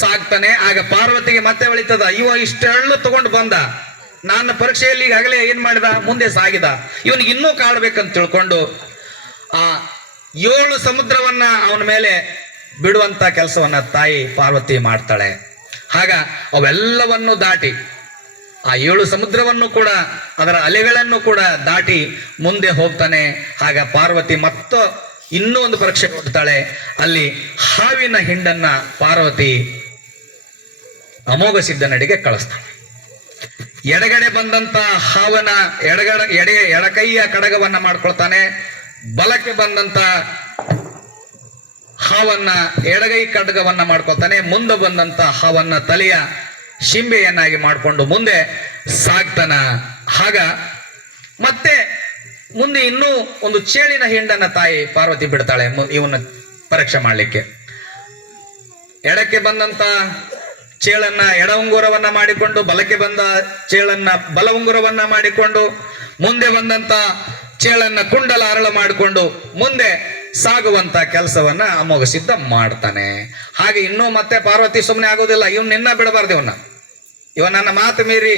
ಸಾಗ್ತಾನೆ. ಆಗ ಪಾರ್ವತಿಗೆ ಮತ್ತೆ ಹೊಳಿತದ, ಇವ ಇಷ್ಟೆಳ್ಳು ತಗೊಂಡು ಬಂದ, ನನ್ನ ಪರೀಕ್ಷೆಯಲ್ಲಿ ಈಗಾಗಲೇ ಏನ್ ಮಾಡಿದ, ಮುಂದೆ ಸಾಗಿದ, ಇವನಿಗೆ ಇನ್ನೂ ಕಾಡ್ಬೇಕಂತ ತಿಳ್ಕೊಂಡು ಆ 7 ಸಮುದ್ರವನ್ನ ಅವನ ಮೇಲೆ ಬಿಡುವಂತ ಕೆಲಸವನ್ನ ತಾಯಿ ಪಾರ್ವತಿ ಮಾಡ್ತಾಳೆ. ಆಗ ಅವೆಲ್ಲವನ್ನು ದಾಟಿ ಆ 7 ಸಮುದ್ರವನ್ನು ಕೂಡ ಅದರ ಅಲೆಗಳನ್ನು ಕೂಡ ದಾಟಿ ಮುಂದೆ ಹೋಗ್ತಾನೆ. ಆಗ ಪಾರ್ವತಿ ಇನ್ನೂ ಒಂದು ಪರೀಕ್ಷೆ ಕೊಡ್ತಾಳೆ. ಅಲ್ಲಿ ಹಾವಿನ ಹಿಂಡನ್ನ ಪಾರ್ವತಿ ಅಮೋಘ ಸಿದ್ಧನಡಿಗೆ ಕಳಿಸ್ತಾಳೆ. ಎಡಗಡೆ ಬಂದಂತ ಹಾವನ ಎಡಕೈಯ ಕಡಗವನ್ನ ಮಾಡ್ಕೊಳ್ತಾನೆ. ಬಲಕ್ಕೆ ಬಂದಂತ ಹಾವನ್ನ ಎಡಗೈ ಕಡಗವನ್ನ ಮಾಡ್ಕೊಳ್ತಾನೆ. ಮುಂದೆ ಬಂದಂತ ಹಾವನ್ನ ತಲೆಯ ಶಿಂಬೆಯನ್ನಾಗಿ ಮಾಡಿಕೊಂಡು ಮುಂದೆ ಸಾಗ್ತಾನ. ಆಗ ಮತ್ತೆ ಮುಂದೆ ಇನ್ನೂ ಒಂದು ಚೇಳಿನ ಹಿಂಡನ್ನ ತಾಯಿ ಪಾರ್ವತಿ ಬಿಡ್ತಾಳೆ ಇವನ್ನ ಪರೀಕ್ಷೆ ಮಾಡಲಿಕ್ಕೆ. ಎಡಕ್ಕೆ ಬಂದಂತ ಚೇಳನ್ನ ಎಡ ಉಂಗುರವನ್ನ ಮಾಡಿಕೊಂಡು, ಬಲಕ್ಕೆ ಬಂದ ಚೇಳನ್ನ ಬಲ ಉಂಗುರವನ್ನ ಮಾಡಿಕೊಂಡು, ಮುಂದೆ ಬಂದಂತ ಚೇಳನ್ನ ಕುಂಡಲ ಅರಳು ಮಾಡಿಕೊಂಡು ಮುಂದೆ ಸಾಗುವಂತ ಕೆಲಸವನ್ನ ಅಮೋಘ ಸಿದ್ಧ ಮಾಡ್ತಾನೆ. ಹಾಗೆ ಇನ್ನೂ ಮತ್ತೆ ಪಾರ್ವತಿ ಸುಮ್ಮನೆ ಆಗೋದಿಲ್ಲ, ಇವನ್ ನಿನ್ನ ಬಿಡಬಾರ್ದು, ಇವ ನನ್ನ ಮಾತು ಮೀರಿ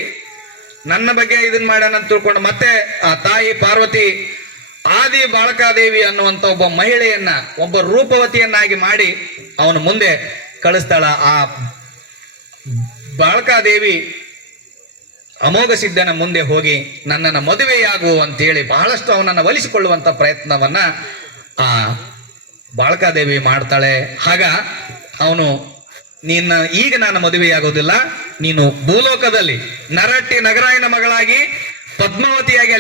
ನನ್ನ ಬಗ್ಗೆ ಇದನ್ ಮಾಡ್ಯಾನ ಅಂತ ತಿಳ್ಕೊಂಡು ಮತ್ತೆ ಆ ತಾಯಿ ಪಾರ್ವತಿ ಆದಿ ಬಾಳಕಾದೇವಿ ಅನ್ನುವಂತ ಒಬ್ಬ ಮಹಿಳೆಯನ್ನ, ಒಬ್ಬ ರೂಪವತಿಯನ್ನಾಗಿ ಮಾಡಿ ಅವನು ಮುಂದೆ ಕಳಿಸ್ತಾಳ. ಆ ಬಾಳಕಾದೇವಿ ಅಮೋಘ ಸಿದ್ಧನ ಮುಂದೆ ಹೋಗಿ ನನ್ನನ್ನು ಮದುವೆಯಾಗು ಅಂತೇಳಿ ಬಹಳಷ್ಟು ಅವನನ್ನು ಒಲಿಸಿಕೊಳ್ಳುವಂತ ಪ್ರಯತ್ನವನ್ನ ಆ ಬಾಳಕಾದೇವಿ ಮಾಡ್ತಾಳೆ. ಆಗ ಅವನು, ಈಗ ನಾನು ಮದುವೆಯಾಗೋದಿಲ್ಲ, ನೀನು ಭೂಲೋಕದಲ್ಲಿ ನರಟ್ಟಿ ನಗರಾಯನ ಮಗಳಾಗಿ ಪದ್ಮಾವತಿಯಾಗಿ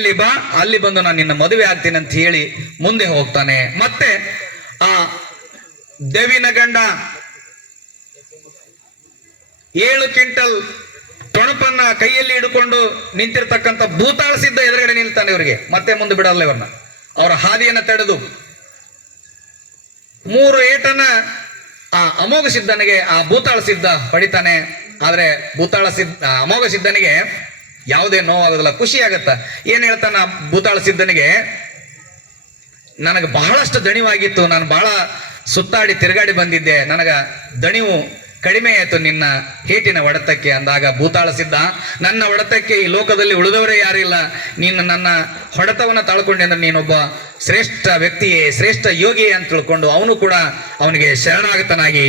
ಅಲ್ಲಿ ಬಂದು ನಾನು ನಿನ್ನ ಮದುವೆ ಆಗ್ತೀನಿ ಅಂತ ಹೇಳಿ ಮುಂದೆ ಹೋಗ್ತಾನೆ. ಮತ್ತೆ ಆ ದೇವಿನ ಗಂಡ 7 ಕ್ವಿಂಟಲ್ ತೊಣಪನ್ನ ಕೈಯಲ್ಲಿ ಹಿಡ್ಕೊಂಡು ನಿಂತಿರ್ತಕ್ಕಂಥ ಭೂತಾಳ ಸಿದ್ಧ ಎದುರುಗಡೆ ನಿಲ್ತಾನೆ. ಇವರಿಗೆ ಮತ್ತೆ ಮುಂದೆ ಬಿಡಲ್ಲ, ಇವ್ರನ್ನ ಅವರ ಹಾದಿಯನ್ನ ತಡೆದು 3 ಏಟನ್ನ ಆ ಅಮೋಘ ಸಿದ್ಧನಿಗೆ ಆ ಭೂತಾಳ ಸಿದ್ಧ ಹೊಡಿತಾನೆ. ಆದ್ರೆ ಅಮೋಘ ಸಿದ್ಧನಿಗೆ ಯಾವುದೇ ನೋವಾಗೋದಿಲ್ಲ, ಖುಷಿ ಆಗತ್ತ. ಏನ್ ಹೇಳ್ತಾನ ಭೂತಾಳ ಸಿದ್ಧನಿಗೆ, ನನಗೆ ಬಹಳಷ್ಟು ದಣಿವಾಗಿತ್ತು, ನಾನು ಬಹಳ ಸುತ್ತಾಡಿ ತಿರುಗಾಡಿ ಬಂದಿದ್ದೆ, ನನಗ ದಣಿವು ಕಡಿಮೆ ಆಯಿತು ನಿನ್ನ ಹೇಟಿನ ಹೊಡೆತಕ್ಕೆ ಅಂದಾಗ ಭೂತಾಳ ಸಿದ್ಧ, ನನ್ನ ಹೊಡೆತಕ್ಕೆ ಈ ಲೋಕದಲ್ಲಿ ಉಳಿದವರೇ ಯಾರಿಲ್ಲ, ನೀನು ನನ್ನ ಹೊಡೆತವನ್ನ ತಾಳ್ಕೊಂಡೆ ಅಂದ್ರೆ ನೀನೊಬ್ಬ ಶ್ರೇಷ್ಠ ವ್ಯಕ್ತಿಯೇ, ಶ್ರೇಷ್ಠ ಯೋಗಿಯೇ ಅಂತ ತಿಳ್ಕೊಂಡು ಅವನು ಕೂಡ ಅವನಿಗೆ ಶರಣಾಗತನಾಗಿ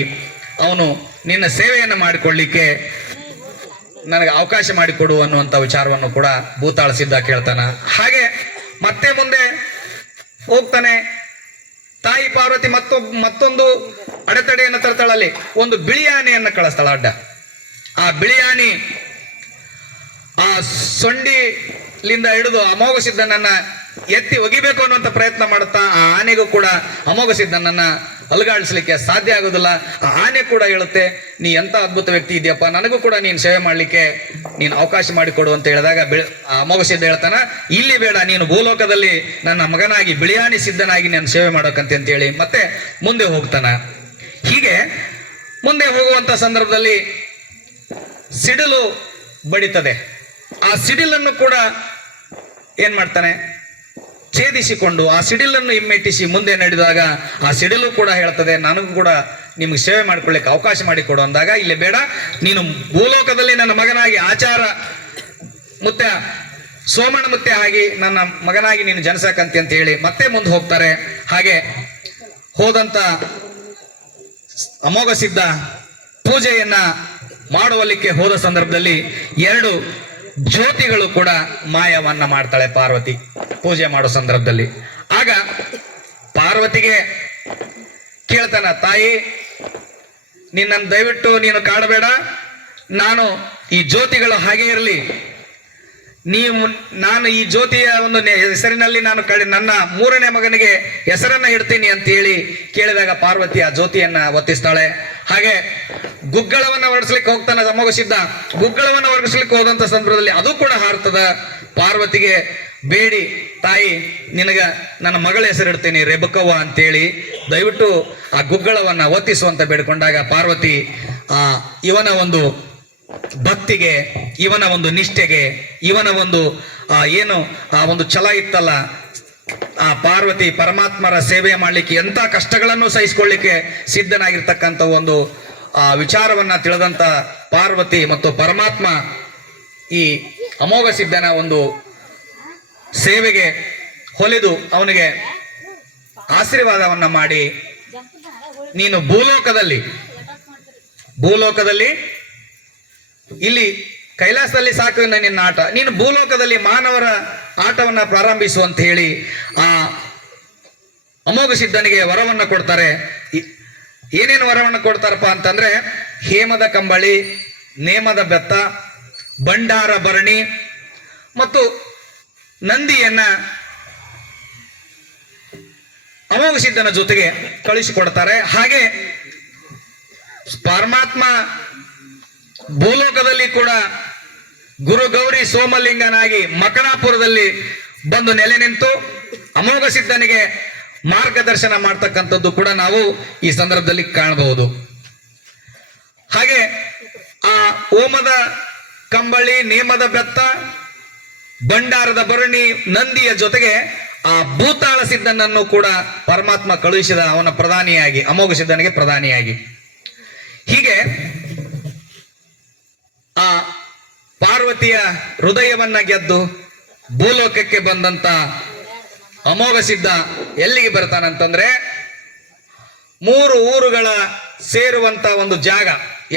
ಅವನು ನಿನ್ನ ಸೇವೆಯನ್ನು ಮಾಡಿಕೊಳ್ಳಿಕ್ಕೆ ನನಗೆ ಅವಕಾಶ ಮಾಡಿಕೊಡು ಅನ್ನುವಂಥ ವಿಚಾರವನ್ನು ಕೂಡ ಭೂತಾಳ ಸಿದ್ಧ ಕೇಳ್ತಾನ. ಹಾಗೆ ಮತ್ತೆ ಮುಂದೆ ಹೋಗ್ತಾನೆ. ತಾಯಿ ಪಾರ್ವತಿ ಮತ್ತೊಂದು ಅಡೆತಡೆಯನ್ನು ತರ್ತಾಳಲ್ಲಿ, ಒಂದು ಬಿಳಿ ಆನೆಯನ್ನು ಕಳಿಸ್ತಾಳ ಅಡ್ಡ. ಆ ಬಿಳಿ ಆನೆ ಆ ಸೊಂಡಿಲಿಂದ ಹಿಡಿದು ಅಮೋಘ ಸಿದ್ಧನನ್ನ ಎತ್ತಿ ಒಗಿಬೇಕು ಅನ್ನುವಂಥ ಪ್ರಯತ್ನ ಮಾಡುತ್ತಾ ಆ ಆನೆಗೂ ಕೂಡ ಅಮೋಘ ಸಿದ್ಧನನ್ನ ಅಲುಗಾಡಿಸ್ಲಿಕ್ಕೆ ಸಾಧ್ಯ ಆಗೋದಿಲ್ಲ. ಆ ಆನೆ ಕೂಡ ಹೇಳುತ್ತೆ, ನೀ ಎಂತ ಅದ್ಭುತ ವ್ಯಕ್ತಿ ಇದೆಯಪ್ಪ, ನನಗೂ ಕೂಡ ನೀನು ಸೇವೆ ಮಾಡ್ಲಿಕ್ಕೆ ನೀನು ಅವಕಾಶ ಮಾಡಿಕೊಡು ಅಂತ ಹೇಳಿದಾಗ ಅಮೋಘ ಸಿದ್ಧ ಹೇಳ್ತಾನ, ಇಲ್ಲಿ ಬೇಡ, ನೀನು ಭೂಲೋಕದಲ್ಲಿ ನನ್ನ ಮಗನಾಗಿ ಬಿಳಿಯಾನಿ ಸಿದ್ಧನಾಗಿ ನಾನು ಸೇವೆ ಮಾಡೋಕಂತ ಹೇಳಿ ಮತ್ತೆ ಮುಂದೆ ಹೋಗ್ತಾನ. ಹೀಗೆ ಮುಂದೆ ಹೋಗುವಂತ ಸಂದರ್ಭದಲ್ಲಿ ಸಿಡಿಲು ಬಡಿತದೆ. ಆ ಸಿಡಿಲನ್ನು ಕೂಡ ಏನ್ ಮಾಡ್ತಾನೆ, ಛೇದಿಸಿಕೊಂಡು ಆ ಸಿಡಿಲನ್ನು ಹಿಮ್ಮೆಟ್ಟಿಸಿ ಮುಂದೆ ನಡೆದಾಗ ಆ ಸಿಡಿಲು ಕೂಡ ಹೇಳ್ತದೆ, ನನಗೂ ಕೂಡ ನಿಮ್ಗೆ ಸೇವೆ ಮಾಡ್ಕೊಳ್ಳಿಕ್ಕೆ ಅವಕಾಶ ಮಾಡಿಕೊಡು ಅಂದಾಗ, ಇಲ್ಲಿ ಬೇಡ, ನೀನು ಭೂಲೋಕದಲ್ಲಿ ನನ್ನ ಮಗನಾಗಿ ಆಚಾರ ಮುತ್ಯ ಸೋಮಣ್ಣ ಮುತ್ಯ ಆಗಿ ನನ್ನ ಮಗನಾಗಿ ನೀನು ಜನಸಕಂತಿ ಅಂತ ಹೇಳಿ ಮತ್ತೆ ಮುಂದೆ ಹೋಗ್ತಾರೆ. ಹಾಗೆ ಹೋದಂತ ಅಮೋಘ ಸಿದ್ಧ ಪೂಜೆಯನ್ನ ಮಾಡುವಲ್ಲಿಕ್ಕೆ ಹೋದ ಸಂದರ್ಭದಲ್ಲಿ 2 ಜ್ಯೋತಿಗಳು ಕೂಡ ಮಾಯವನ್ನ ಮಾಡ್ತಾಳೆ ಪಾರ್ವತಿ ಪೂಜೆ ಮಾಡೋ ಸಂದರ್ಭದಲ್ಲಿ. ಆಗ ಪಾರ್ವತಿಗೆ ಕೇಳ್ತಾನ, ತಾಯಿ ನಿನ್ನನ್ನು ದಯವಿಟ್ಟು ನೀನು ಕಾಡಬೇಡ, ನಾನು ಈ ಜ್ಯೋತಿಗಳು ಹಾಗೆ ಇರಲಿ, ನೀವು ನಾನು ಈ ಜ್ಯೋತಿಯ ಒಂದು ಹೆಸರಿನಲ್ಲಿ ನಾನು ನನ್ನ ಮೂರನೇ ಮಗನಿಗೆ ಹೆಸರನ್ನ ಇಡ್ತೀನಿ ಅಂತ ಹೇಳಿ ಕೇಳಿದಾಗ ಪಾರ್ವತಿ ಆ ಜ್ಯೋತಿಯನ್ನ ಒತ್ತಿಸ್ತಾಳೆ. ಹಾಗೆ ಗುಗ್ಗಳವನ್ನ ಹೊರಡಿಸ್ಲಿಕ್ಕೆ ಹೋಗ್ತಾನೆ ಅಮೋಘ ಸಿದ್ಧ. ಗುಗ್ಗಳವನ್ನ ಹೊರಡಿಸ್ಲಿಕ್ಕೆ ಹೋದಂತ ಸಂದರ್ಭದಲ್ಲಿ ಅದು ಕೂಡ ಹಾರ್ತದ. ಪಾರ್ವತಿಗೆ ಬೇಡಿ, ತಾಯಿ ನಿನಗ ನನ್ನ ಮಗಳ ಹೆಸರಿಡ್ತೀನಿ ರೇಬಕವ್ವ ಅಂತೇಳಿ ದಯವಿಟ್ಟು ಆ ಗುಗ್ಗಳವನ್ನ ಒತ್ತಿಸುವಂತ ಬೇಡಿಕೊಂಡಾಗ ಪಾರ್ವತಿ ಇವನ ಒಂದು ಭಕ್ತಿಗೆ, ಇವನ ಒಂದು ನಿಷ್ಠೆಗೆ, ಇವನ ಒಂದು ಏನು ಆ ಒಂದು ಛಲ ಇತ್ತಲ್ಲ, ಆ ಪಾರ್ವತಿ ಪರಮಾತ್ಮರ ಸೇವೆ ಮಾಡಲಿಕ್ಕೆ ಎಂತ ಕಷ್ಟಗಳನ್ನು ಸಹಿಸಿಕೊಳ್ಳಿಕ್ಕೆ ಸಿದ್ಧನಾಗಿರ್ತಕ್ಕಂಥ ಒಂದು ವಿಚಾರವನ್ನ ತಿಳಿದಂತ ಪಾರ್ವತಿ ಮತ್ತು ಪರಮಾತ್ಮ ಈ ಅಮೋಘ ಸಿದ್ಧನ ಒಂದು ಸೇವೆಗೆ ಹೊಲಿದು ಅವನಿಗೆ ಆಶೀರ್ವಾದವನ್ನ ಮಾಡಿ, ನೀನು ಭೂಲೋಕದಲ್ಲಿ ಇಲ್ಲಿ ಕೈಲಾಸದಲ್ಲಿ ಸಾಕು ನಿನ್ನ ಆಟ, ನೀನು ಭೂಲೋಕದಲ್ಲಿ ಮಾನವರ ಆಟವನ್ನ ಪ್ರಾರಂಭಿಸು ಅಂತ ಹೇಳಿ ಆ ಅಮೋಘ ಸಿದ್ಧನಿಗೆ ವರವನ್ನ ಕೊಡ್ತಾರೆ. ಏನೇನು ವರವನ್ನು ಕೊಡ್ತಾರಪ್ಪ ಅಂತಂದ್ರೆ, ಹೇಮದ ಕಂಬಳಿ, ನೇಮದ ಬೆತ್ತ, ಭಂಡಾರ ಭರಣಿ ಮತ್ತು ನಂದಿಯನ್ನ ಅಮೋಘ ಸಿದ್ಧನ ಜೊತೆಗೆ ಕಳಿಸಿಕೊಡ್ತಾರೆ. ಹಾಗೆ ಪರಮಾತ್ಮ ಭೂಲೋಕದಲ್ಲಿ ಕೂಡ ಗುರು ಗೌರಿ ಸೋಮಲಿಂಗನಾಗಿ ಮಕಣಾಪುರದಲ್ಲಿ ಬಂದು ನೆಲೆ ನಿಂತು ಅಮೋಘ ಸಿದ್ಧನಿಗೆ ಮಾರ್ಗದರ್ಶನ ಮಾಡ್ತಕ್ಕಂಥದ್ದು ಕೂಡ ನಾವು ಈ ಸಂದರ್ಭದಲ್ಲಿ ಕಾಣಬಹುದು. ಹಾಗೆ ಆ ಹೋಮದ ಕಂಬಳಿ, ನೇಮದ ಬೆತ್ತ, ಭಂಡಾರದ ಭರಣಿ, ನಂದಿಯ ಜೊತೆಗೆ ಆ ಭೂತಾಳ ಸಿದ್ಧನನ್ನು ಕೂಡ ಪರಮಾತ್ಮ ಕಳುಹಿಸಿದ, ಅವನ ಪ್ರಧಾನಿಯಾಗಿ, ಅಮೋಘ ಸಿದ್ಧನಿಗೆ ಪ್ರಧಾನಿಯಾಗಿ. ಹೀಗೆ ಆ ಪಾರ್ವತಿಯ ಹೃದಯವನ್ನ ಗೆದ್ದು ಭೂಲೋಕಕ್ಕೆ ಬಂದಂತ ಅಮೋಘ ಸಿದ್ಧ ಎಲ್ಲಿಗೆ ಬರ್ತಾನಂತಂದ್ರೆ, 3 ಊರುಗಳ ಸೇರುವಂತ ಒಂದು ಜಾಗ.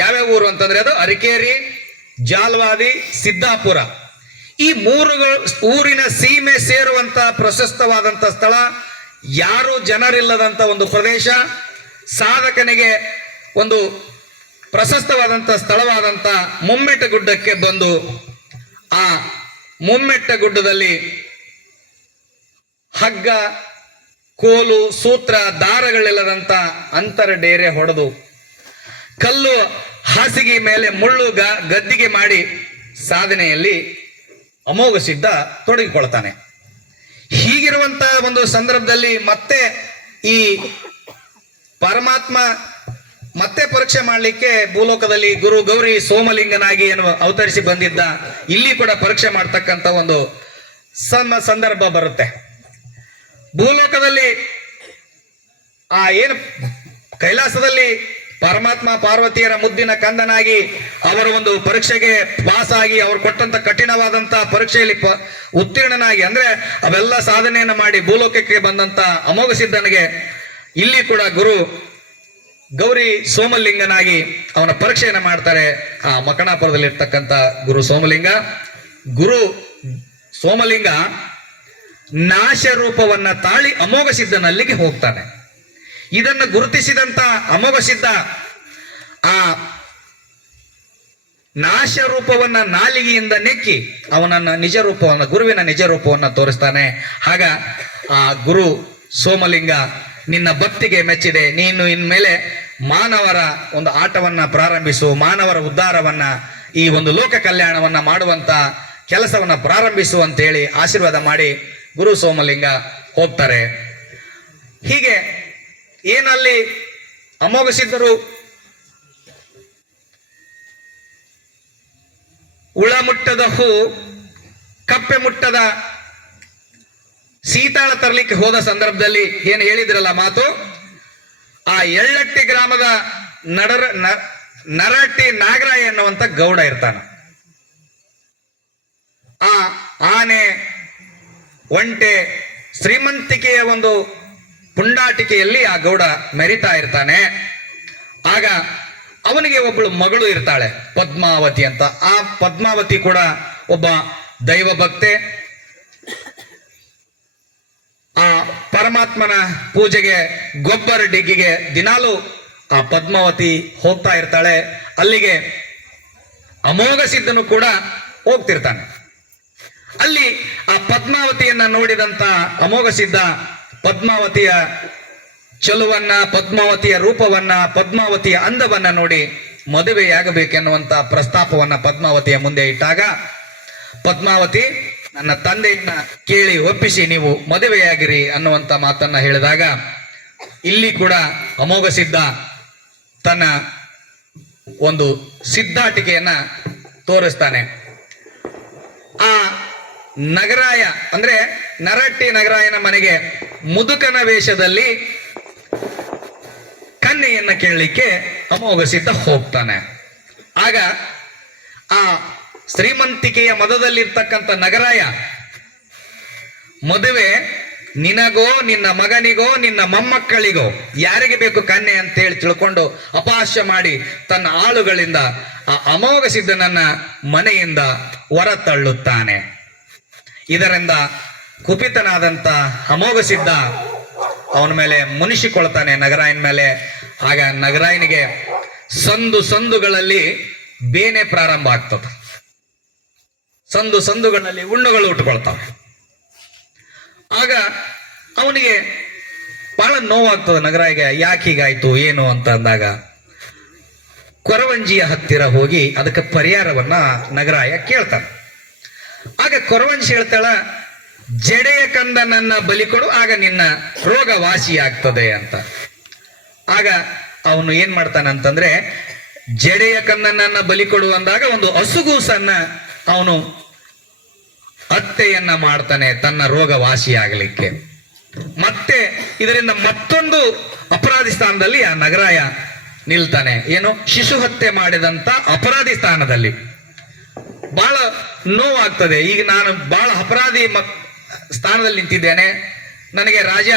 ಯಾವ್ಯಾವ ಊರು ಅಂತಂದ್ರೆ ಅದು ಅರಿಕೇರಿ, ಜಾಲ್ವಾದಿ, ಸಿದ್ದಾಪುರ. ಈ 3 ಊರಿನ ಸೀಮೆ ಸೇರುವಂತ ಪ್ರಶಸ್ತವಾದಂತ ಸ್ಥಳ, ಯಾರು ಜನರಿಲ್ಲದಂತ ಒಂದು ಪ್ರದೇಶ, ಸಾಧಕನಿಗೆ ಒಂದು ಪ್ರಶಸ್ತವಾದಂತ ಸ್ಥಳವಾದಂತ ಮುಮ್ಮೆಟ್ಟ ಗುಡ್ಡಕ್ಕೆ ಬಂದು ಆ ಮುಮ್ಮೆಟ್ಟ ಗುಡ್ಡದಲ್ಲಿ ಹಗ್ಗ, ಕೋಲು, ಸೂತ್ರ, ದಾರಗಳಿಲ್ಲದಂತ ಅಂತರ ಡೇರೆ ಹೊಡೆದು ಕಲ್ಲು ಹಾಸಿಗೆ ಮೇಲೆ ಮುಳ್ಳು ಗದ್ದಿಗೆ ಮಾಡಿ ಸಾಧನೆಯಲ್ಲಿ ಅಮೋಘ ಸಿದ್ಧ ತೊಡಗಿಕೊಳ್ತಾನೆ. ಹೀಗಿರುವಂತ ಒಂದು ಸಂದರ್ಭದಲ್ಲಿ ಮತ್ತೆ ಈ ಪರಮಾತ್ಮ ಮತ್ತೆ ಪರೀಕ್ಷೆ ಮಾಡಲಿಕ್ಕೆ ಭೂಲೋಕದಲ್ಲಿ ಗುರು ಗೌರಿ ಸೋಮಲಿಂಗನಾಗಿ ಏನು ಅವತರಿಸಿ ಬಂದಿದ್ದ, ಇಲ್ಲಿ ಕೂಡ ಪರೀಕ್ಷೆ ಮಾಡ್ತಕ್ಕಂಥ ಒಂದು ಸಂದರ್ಭ ಬರುತ್ತೆ. ಭೂಲೋಕದಲ್ಲಿ ಆ ಏನು ಕೈಲಾಸದಲ್ಲಿ ಪರಮಾತ್ಮ ಪಾರ್ವತಿಯರ ಮುದ್ದಿನ ಕಂದನಾಗಿ ಅವರ ಒಂದು ಪರೀಕ್ಷೆಗೆ ಪಾಸ್ ಆಗಿ ಅವರು ಕೊಟ್ಟಂತ ಕಠಿಣವಾದಂತ ಪರೀಕ್ಷೆಯಲ್ಲಿ ಉತ್ತೀರ್ಣನಾಗಿ, ಅಂದ್ರೆ ಅವೆಲ್ಲ ಸಾಧನೆಯನ್ನ ಮಾಡಿ ಭೂಲೋಕಕ್ಕೆ ಬಂದಂತ ಅಮೋಘ ಸಿದ್ಧನಿಗೆ ಇಲ್ಲಿ ಕೂಡ ಗುರು ಗೌರಿ ಸೋಮಲಿಂಗನಾಗಿ ಅವನ ಪರೀಕ್ಷೆಯನ್ನ ಮಾಡ್ತಾರೆ. ಆ ಮಕಣಾಪುರದಲ್ಲಿ ಇರ್ತಕ್ಕಂಥ ಗುರು ಸೋಮಲಿಂಗ ನಾಶ ರೂಪವನ್ನ ತಾಳಿ ಅಮೋಘ ಸಿದ್ಧನಲ್ಲಿಗೆ ಹೋಗ್ತಾನೆ. ಇದನ್ನು ಗುರುತಿಸಿದಂತ ಅಮೋಘ ಸಿದ್ಧ ಆ ನಾಶ ರೂಪವನ್ನ ನಾಲಿಗೆಯಿಂದ ನೆಕ್ಕಿ ಅವನನ್ನ ನಿಜ ರೂಪವನ್ನ, ಗುರುವಿನ ನಿಜ ರೂಪವನ್ನ ತೋರಿಸ್ತಾನೆ. ಆಗ ಆ ಗುರು ಸೋಮಲಿಂಗ, ನಿನ್ನ ಭಕ್ತಿಗೆ ಮೆಚ್ಚಿದೆ, ನೀನು ಇನ್ಮೇಲೆ ಮಾನವರ ಒಂದು ಆಟವನ್ನ ಪ್ರಾರಂಭಿಸು, ಮಾನವರ ಉದ್ಧಾರವನ್ನ, ಈ ಒಂದು ಲೋಕ ಕಲ್ಯಾಣವನ್ನ ಮಾಡುವಂತ ಕೆಲಸವನ್ನ ಪ್ರಾರಂಭಿಸು ಅಂತ ಹೇಳಿ ಆಶೀರ್ವಾದ ಮಾಡಿ ಗುರು ಸೋಮಲಿಂಗ ಹೋಗ್ತಾರೆ. ಹೀಗೆ ಏನಲ್ಲಿ ಅಮೋಘ ಸಿದ್ಧರು ಉಳ ಮುಟ್ಟದ ಹೂ, ಕಪ್ಪೆ ಮುಟ್ಟದ ಸೀತಾಳ ತರಲಿಕ್ಕೆ ಹೋದ ಸಂದರ್ಭದಲ್ಲಿ ಏನು ಹೇಳಿದ್ರಲ್ಲ ಮಾತು, ಆ ಎಳ್ಳಟ್ಟಿ ಗ್ರಾಮದ ನರಟ್ಟಿ ನಾಗರಾಯ ಎನ್ನುವಂತ ಗೌಡ ಇರ್ತಾನ. ಆ ಆನೆ, ಒಂಟೆ, ಶ್ರೀಮಂತಿಕೆಯ ಒಂದು ಪುಂಡಾಟಿಕೆಯಲ್ಲಿ ಆ ಗೌಡ ಮೆರಿತಾ ಇರ್ತಾನೆ. ಆಗ ಅವನಿಗೆ ಒಬ್ಬಳು ಮಗಳು ಇರ್ತಾಳೆ, ಪದ್ಮಾವತಿ ಅಂತ. ಆ ಪದ್ಮಾವತಿ ಕೂಡ ಒಬ್ಬ ದೈವ ಭಕ್ತೆ. ಆ ಪರಮಾತ್ಮನ ಪೂಜೆಗೆ, ಗೊಬ್ಬರ ಡಿಗ್ಗಿಗೆ ದಿನಾಲು ಆ ಪದ್ಮಾವತಿ ಹೋಗ್ತಾ ಇರ್ತಾಳೆ. ಅಲ್ಲಿಗೆ ಅಮೋಘ ಸಿದ್ಧನು ಕೂಡ ಹೋಗ್ತಿರ್ತಾನೆ. ಅಲ್ಲಿ ಆ ಪದ್ಮಾವತಿಯನ್ನ ನೋಡಿದಂತ ಅಮೋಘ ಸಿದ್ಧ ಪದ್ಮಾವತಿಯ ಚಲುವನ್ನ, ಪದ್ಮಾವತಿಯ ರೂಪವನ್ನ, ಪದ್ಮಾವತಿಯ ಅಂದವನ್ನ ನೋಡಿ ಮದುವೆಯಾಗಬೇಕೆನ್ನುವಂತ ಪ್ರಸ್ತಾಪವನ್ನ ಪದ್ಮಾವತಿಯ ಮುಂದೆ ಇಟ್ಟಾಗ ಪದ್ಮಾವತಿ ನನ್ನ ತಂದೆಯನ್ನ ಕೇಳಿ ಒಪ್ಪಿಸಿ ನೀವು ಮದುವೆಯಾಗಿರಿ ಅನ್ನುವಂತ ಮಾತನ್ನ ಹೇಳಿದಾಗ ಇಲ್ಲಿ ಕೂಡ ಅಮೋಘ ಸಿದ್ಧ ತನ್ನ ಒಂದು ಸಿದ್ಧಾಟಿಕೆಯನ್ನ ತೋರಿಸ್ತಾನೆ. ಆ ನಗರಾಯ ಅಂದ್ರೆ ನರಟ್ಟಿ ನಗರಾಯನ ಮನೆಗೆ ಮುದುಕನ ವೇಷದಲ್ಲಿ ಕನ್ಯೆಯನ್ನ ಕೇಳಲಿಕ್ಕೆ ಅಮೋಘ ಸಿದ್ಧ ಹೋಗ್ತಾನೆ. ಆಗ ಆ ಶ್ರೀಮಂತಿಕೆಯ ಮದದಲ್ಲಿರ್ತಕ್ಕಂಥ ನಗರಾಯ ಮದುವೆ ನಿನಗೋ ನಿನ್ನ ಮಗನಿಗೋ ನಿನ್ನ ಮೊಮ್ಮಕ್ಕಳಿಗೋ ಯಾರಿಗೆ ಬೇಕು ಕನ್ಯೆ ಅಂತ ಹೇಳಿ ತಿಳ್ಕೊಂಡು ಅಪಹಾಸ್ಯ ಮಾಡಿ ತನ್ನ ಆಳುಗಳಿಂದ ಆ ಅಮೋಘ ಸಿದ್ಧನನ್ನ ಮನೆಯಿಂದ ಹೊರತಳ್ಳುತ್ತಾನೆ. ಇದರಿಂದ ಕುಪಿತನಾದಂತ ಅಮೋಘ ಸಿದ್ಧ ಅವನ ಮೇಲೆ ಮುನಿಸಿಕೊಳ್ತಾನೆ, ನಗರಾಯನ ಮೇಲೆ. ಆಗ ನಗರಾಯನಿಗೆ ಸಂದುಗಳಲ್ಲಿ ಬೇನೆ ಪ್ರಾರಂಭ ಆಗ್ತದೆ, ಸಂದುಗಳಲ್ಲಿ ಹುಣ್ಣುಗಳು ಉಟ್ಕೊಳ್ತವೆ. ಆಗ ಅವನಿಗೆ ಬಹಳ ನೋವಾಗ್ತದೆ ನಗರಾಯಿಗೆ. ಯಾಕೆ ಹೀಗಾಯ್ತು ಏನು ಅಂತ ಅಂದಾಗ ಕೊರವಂಜಿಯ ಹತ್ತಿರ ಹೋಗಿ ಅದಕ್ಕೆ ಪರಿಹಾರವನ್ನ ನಗರಾಯ ಕೇಳ್ತಾನೆ. ಆಗ ಕೊರವಂಜಿ ಹೇಳ್ತಾಳ, ಜಡೆಯ ಕಂದನನ್ನ ಬಲಿ ಕೊಡು, ಆಗ ನಿನ್ನ ರೋಗ ವಾಸಿಯಾಗ್ತದೆ ಅಂತ. ಆಗ ಅವನು ಏನ್ ಮಾಡ್ತಾನಂತಂದ್ರೆ ಜಡೆಯ ಕಂದನನ್ನ ಬಲಿ ಕೊಡು ಅಂದಾಗ ಒಂದು ಹಸುಗೂಸನ್ನ ಅವನು ಹತ್ಯೆಯನ್ನ ಮಾಡ್ತಾನೆ ತನ್ನ ರೋಗ ವಾಸಿಯಾಗಲಿಕ್ಕೆ. ಮತ್ತೆ ಇದರಿಂದ ಮತ್ತೊಂದು ಅಪರಾಧಿ ಸ್ಥಾನದಲ್ಲಿ ಆ ನಗರಾಯ ನಿಲ್ತಾನೆ. ಏನು, ಶಿಶು ಹತ್ಯೆ ಮಾಡಿದಂತ ಅಪರಾಧಿ ಸ್ಥಾನದಲ್ಲಿ. ಬಹಳ ನೋವಾಗ್ತದೆ. ಈಗ ನಾನು ಬಹಳ ಅಪರಾಧಿ ಸ್ಥಾನದಲ್ಲಿ ನಿಂತಿದ್ದೇನೆ, ನನಗೆ ರಾಜ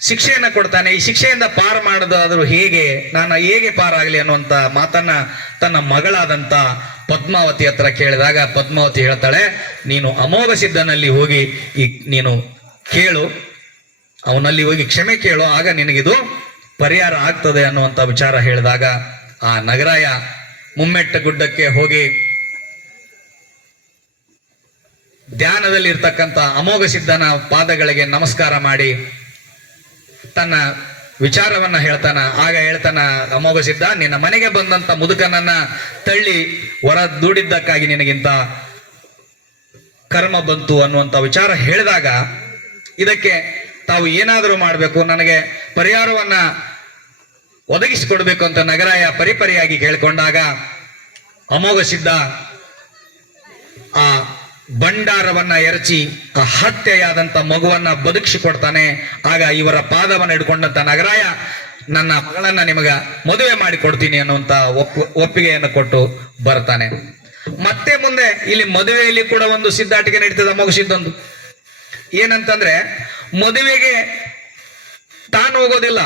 ಶಿಕ್ಷೆಯನ್ನ ಕೊಡ್ತಾನೆ, ಈ ಶಿಕ್ಷೆಯಿಂದ ಪಾರು ಮಾಡೋದಾದ್ರೂ ಹೇಗೆ, ನಾನು ಹೇಗೆ ಪಾರಾಗಲಿ ಅನ್ನುವಂತ ಮಾತನ್ನ ತನ್ನ ಮಗಳಾದಂತ ಪದ್ಮಾವತಿ ಹತ್ರ ಕೇಳಿದಾಗ ಪದ್ಮಾವತಿ ಹೇಳ್ತಾಳೆ, ನೀನು ಅಮೋಘ ಸಿದ್ಧನಲ್ಲಿ ಹೋಗಿ ನೀನು ಕೇಳು, ಅವನಲ್ಲಿ ಹೋಗಿ ಕ್ಷಮೆ ಕೇಳು, ಆಗ ನಿನಗಿದು ಪರಿಹಾರ ಆಗ್ತದೆ ಅನ್ನುವಂಥ ವಿಚಾರ ಹೇಳಿದಾಗ ಆ ನಗರಾಯ ಮುಮ್ಮೆಟ್ಟ ಗುಡ್ಡಕ್ಕೆ ಹೋಗಿ ಧ್ಯಾನದಲ್ಲಿ ಇರ್ತಕ್ಕಂಥ ಅಮೋಘ ಸಿದ್ಧನ ಪಾದಗಳಿಗೆ ನಮಸ್ಕಾರ ಮಾಡಿ ತನ್ನ ವಿಚಾರವನ್ನ ಹೇಳ್ತಾನ. ಆಗ ಹೇಳ್ತಾನ ಅಮೋಘ ಸಿದ್ಧ, ನಿನ್ನ ಮನೆಗೆ ಬಂದಂತ ಮುದುಕನನ್ನ ತಳ್ಳಿ ಹೊರ ದೂಡಿದ್ದಕ್ಕಾಗಿ ನಿನಗಿಂತ ಕರ್ಮ ಬಂತು ಅನ್ನುವಂಥ ವಿಚಾರ ಹೇಳಿದಾಗ ಇದಕ್ಕೆ ತಾವು ಏನಾದರೂ ಮಾಡಬೇಕು, ನನಗೆ ಪರಿಹಾರವನ್ನ ಒದಗಿಸಿಕೊಡ್ಬೇಕು ಅಂತ ನಗರಾಯ ಪರಿಪರಿಯಾಗಿ ಕೇಳಿಕೊಂಡಾಗ ಅಮೋಘ ಸಿದ್ಧ ಆ ಭಂಡಾರವನ್ನ ಎರಚಿ ಆ ಹತ್ಯೆಯಾದಂತ ಮಗುವನ್ನ ಬದುಕಿಸಿಕೊಡ್ತಾನೆ. ಆಗ ಇವರ ಪಾದವನ್ನು ಹಿಡ್ಕೊಂಡಂತ ನಗರಾಯ, ನನ್ನ ಮಗಳನ್ನ ನಿಮಗ ಮದುವೆ ಮಾಡಿ ಕೊಡ್ತೀನಿ ಅನ್ನುವಂತ ಒಪ್ಪಿಗೆಯನ್ನು ಕೊಟ್ಟು ಬರ್ತಾನೆ. ಮತ್ತೆ ಮುಂದೆ ಇಲ್ಲಿ ಮದುವೆಯಲ್ಲಿ ಕೂಡ ಒಂದು ಸಿದ್ಧಾಟಿಕೆ ನಡೀತದೆ ಅಮೋಘ ಸಿದ್ಧಂದು. ಏನಂತಂದ್ರೆ ಮದುವೆಗೆ ತಾನು ಹೋಗೋದಿಲ್ಲ,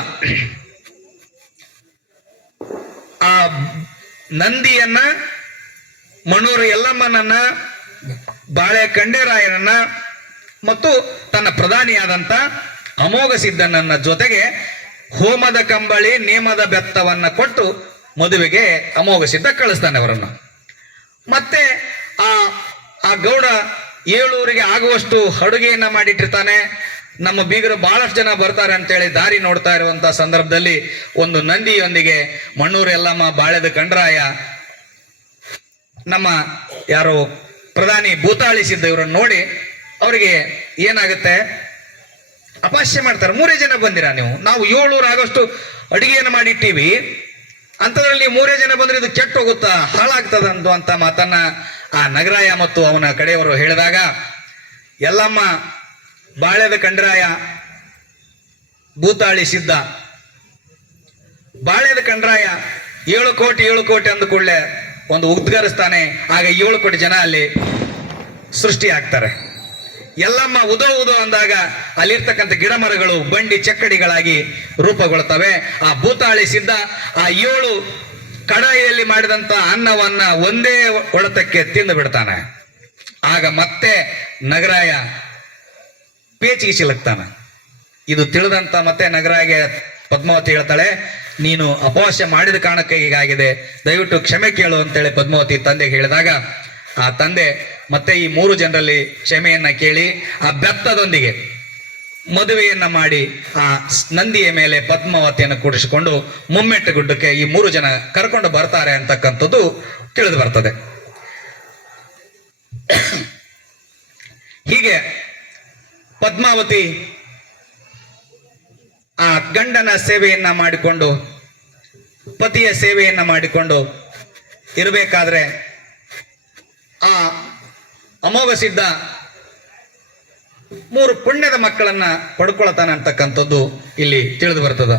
ಆ ನಂದಿಯನ್ನ, ಮಣೂರು ಯಲ್ಲಮ್ಮನನ್ನ, ಬಾಳೆ ಖಂಡೇರಾಯನನ್ನ ಮತ್ತು ತನ್ನ ಪ್ರಧಾನಿಯಾದಂತ ಅಮೋಘ ಸಿದ್ಧನನ್ನ ಜೊತೆಗೆ ಹೋಮದ ಕಂಬಳಿ ನೇಮದ ಬೆತ್ತವನ್ನ ಕೊಟ್ಟು ಮದುವೆಗೆ ಅಮೋಘ ಸಿದ್ಧ ಕಳಿಸ್ತಾನೆ ಅವರನ್ನ. ಮತ್ತೆ ಆ ಗೌಡ ಏಳೂರಿಗೆ ಆಗುವಷ್ಟು ಅಡುಗೆಯನ್ನ ಮಾಡಿಟ್ಟಿರ್ತಾನೆ. ನಮ್ಮ ಬೀಗರು ಬಹಳಷ್ಟು ಜನ ಬರ್ತಾರೆ ಅಂತೇಳಿ ದಾರಿ ನೋಡ್ತಾ ಇರುವಂತ ಸಂದರ್ಭದಲ್ಲಿ ಒಂದು ನಂದಿಯೊಂದಿಗೆ ಮಣ್ಣೂರು ಯಲ್ಲಮ್ಮ, ಬಾಳೆದ ಖಂಡರಾಯ, ನಮ್ಮ ಯಾರೋ ಪ್ರಧಾನಿ ಭೂತಾಳಿ ಸಿದ್ಧ ಇವರನ್ನು ನೋಡಿ ಅವರಿಗೆ ಏನಾಗುತ್ತೆ, ಅಪಹಾಸ್ಯ ಮಾಡ್ತಾರೆ. 3 ಜನ ಬಂದಿರಾ ನೀವು, ನಾವು 700 ಆಗೋಷ್ಟು ಅಡುಗೆಯನ್ನು ಮಾಡಿಟ್ಟಿವಿ, ಅಂಥದ್ರಲ್ಲಿ 3 ಜನ ಬಂದ್ರೆ ಇದು ಕೆಟ್ಟ ಹೋಗುತ್ತಾ, ಹಾಳಾಗ್ತದ ಅಂತ ಮಾತನ್ನ ಆ ನಗರಾಯ ಮತ್ತು ಅವನ ಕಡೆಯವರು ಹೇಳಿದಾಗ ಯಲ್ಲಮ್ಮ, ಬಾಳೆದ ಖಂಡರಾಯ, ಭೂತಾಳಿ ಸಿದ್ಧ, ಬಾಳೆದ ಖಂಡರಾಯ 7 ಕೋಟಿ ಅಂದ ಕೂಡಲೇ ಒಂದು ಉದ್ಗರಿಸ್ತಾನೆ. ಆಗ 7 ಕೋಟಿ ಜನ ಅಲ್ಲಿ ಸೃಷ್ಟಿ ಆಗ್ತಾರೆ. ಯಲ್ಲಮ್ಮ ಉದೋ ಅಂದಾಗ ಅಲ್ಲಿರ್ತಕ್ಕಂಥ ಗಿಡ ಮರಗಳು ಬಂಡಿ ಚಕ್ಕಡಿಗಳಾಗಿ ರೂಪುಗೊಳ್ತವೆ. ಆ ಭೂತಾಳಿ ಸಿದ್ಧ ಆ 7 ಕಡಾಯಿಯಲ್ಲಿ ಮಾಡಿದಂತ ಅನ್ನವನ್ನ ಒಂದೇ ಹೊಡೆತಕ್ಕೆ ತಿಂದು ಬಿಡ್ತಾನೆ. ಆಗ ಮತ್ತೆ ನಗರಾಯ ಪೇಚಿಗೆ ಸಿಲುಕ್ತಾನ. ಇದು ತಿಳಿದಂತ ಮತ್ತೆ ನಗರಾಯಗೆ ಪದ್ಮಾವತಿ ಹೇಳ್ತಾಳೆ, ನೀನು ಅಪಹಾಸ್ಯ ಮಾಡಿದ ಕಾರಣಕ್ಕೆ ಹೀಗಾಗಿದೆ, ದಯವಿಟ್ಟು ಕ್ಷಮೆ ಕೇಳು ಅಂತೇಳಿ ಪದ್ಮಾವತಿ ತಂದೆಗೆ ಹೇಳಿದಾಗ ಆ ತಂದೆ ಮತ್ತೆ ಈ 3 ಜನರಲ್ಲಿ ಕ್ಷಮೆಯನ್ನ ಕೇಳಿ ಆ ಬೆತ್ತದೊಂದಿಗೆ ಮದುವೆಯನ್ನ ಮಾಡಿ ಆ ನಂದಿಯ ಮೇಲೆ ಪದ್ಮಾವತಿಯನ್ನು ಕೂಡಿಸಿಕೊಂಡು ಮುಮ್ಮೆಟ್ಟು ಗುಡ್ಡಕ್ಕೆ ಈ 3 ಜನ ಕರ್ಕೊಂಡು ಬರ್ತಾರೆ ಅಂತಕ್ಕಂಥದ್ದು ತಿಳಿದು ಬರ್ತದೆ. ಹೀಗೆ ಪದ್ಮಾವತಿ ಆ ಗಂಡನ ಸೇವೆಯನ್ನ ಮಾಡಿಕೊಂಡು ಪತಿಯ ಸೇವೆಯನ್ನ ಮಾಡಿಕೊಂಡು ಇರಬೇಕಾದ್ರೆ ಆ ಅಮೋಘ ಸಿದ್ಧ 3 ಪುಣ್ಯದ ಮಕ್ಕಳನ್ನ ಪಡ್ಕೊಳ್ತಾನೆ ಅಂತಕ್ಕಂಥದ್ದು ಇಲ್ಲಿ ತಿಳಿದು ಬರ್ತದ.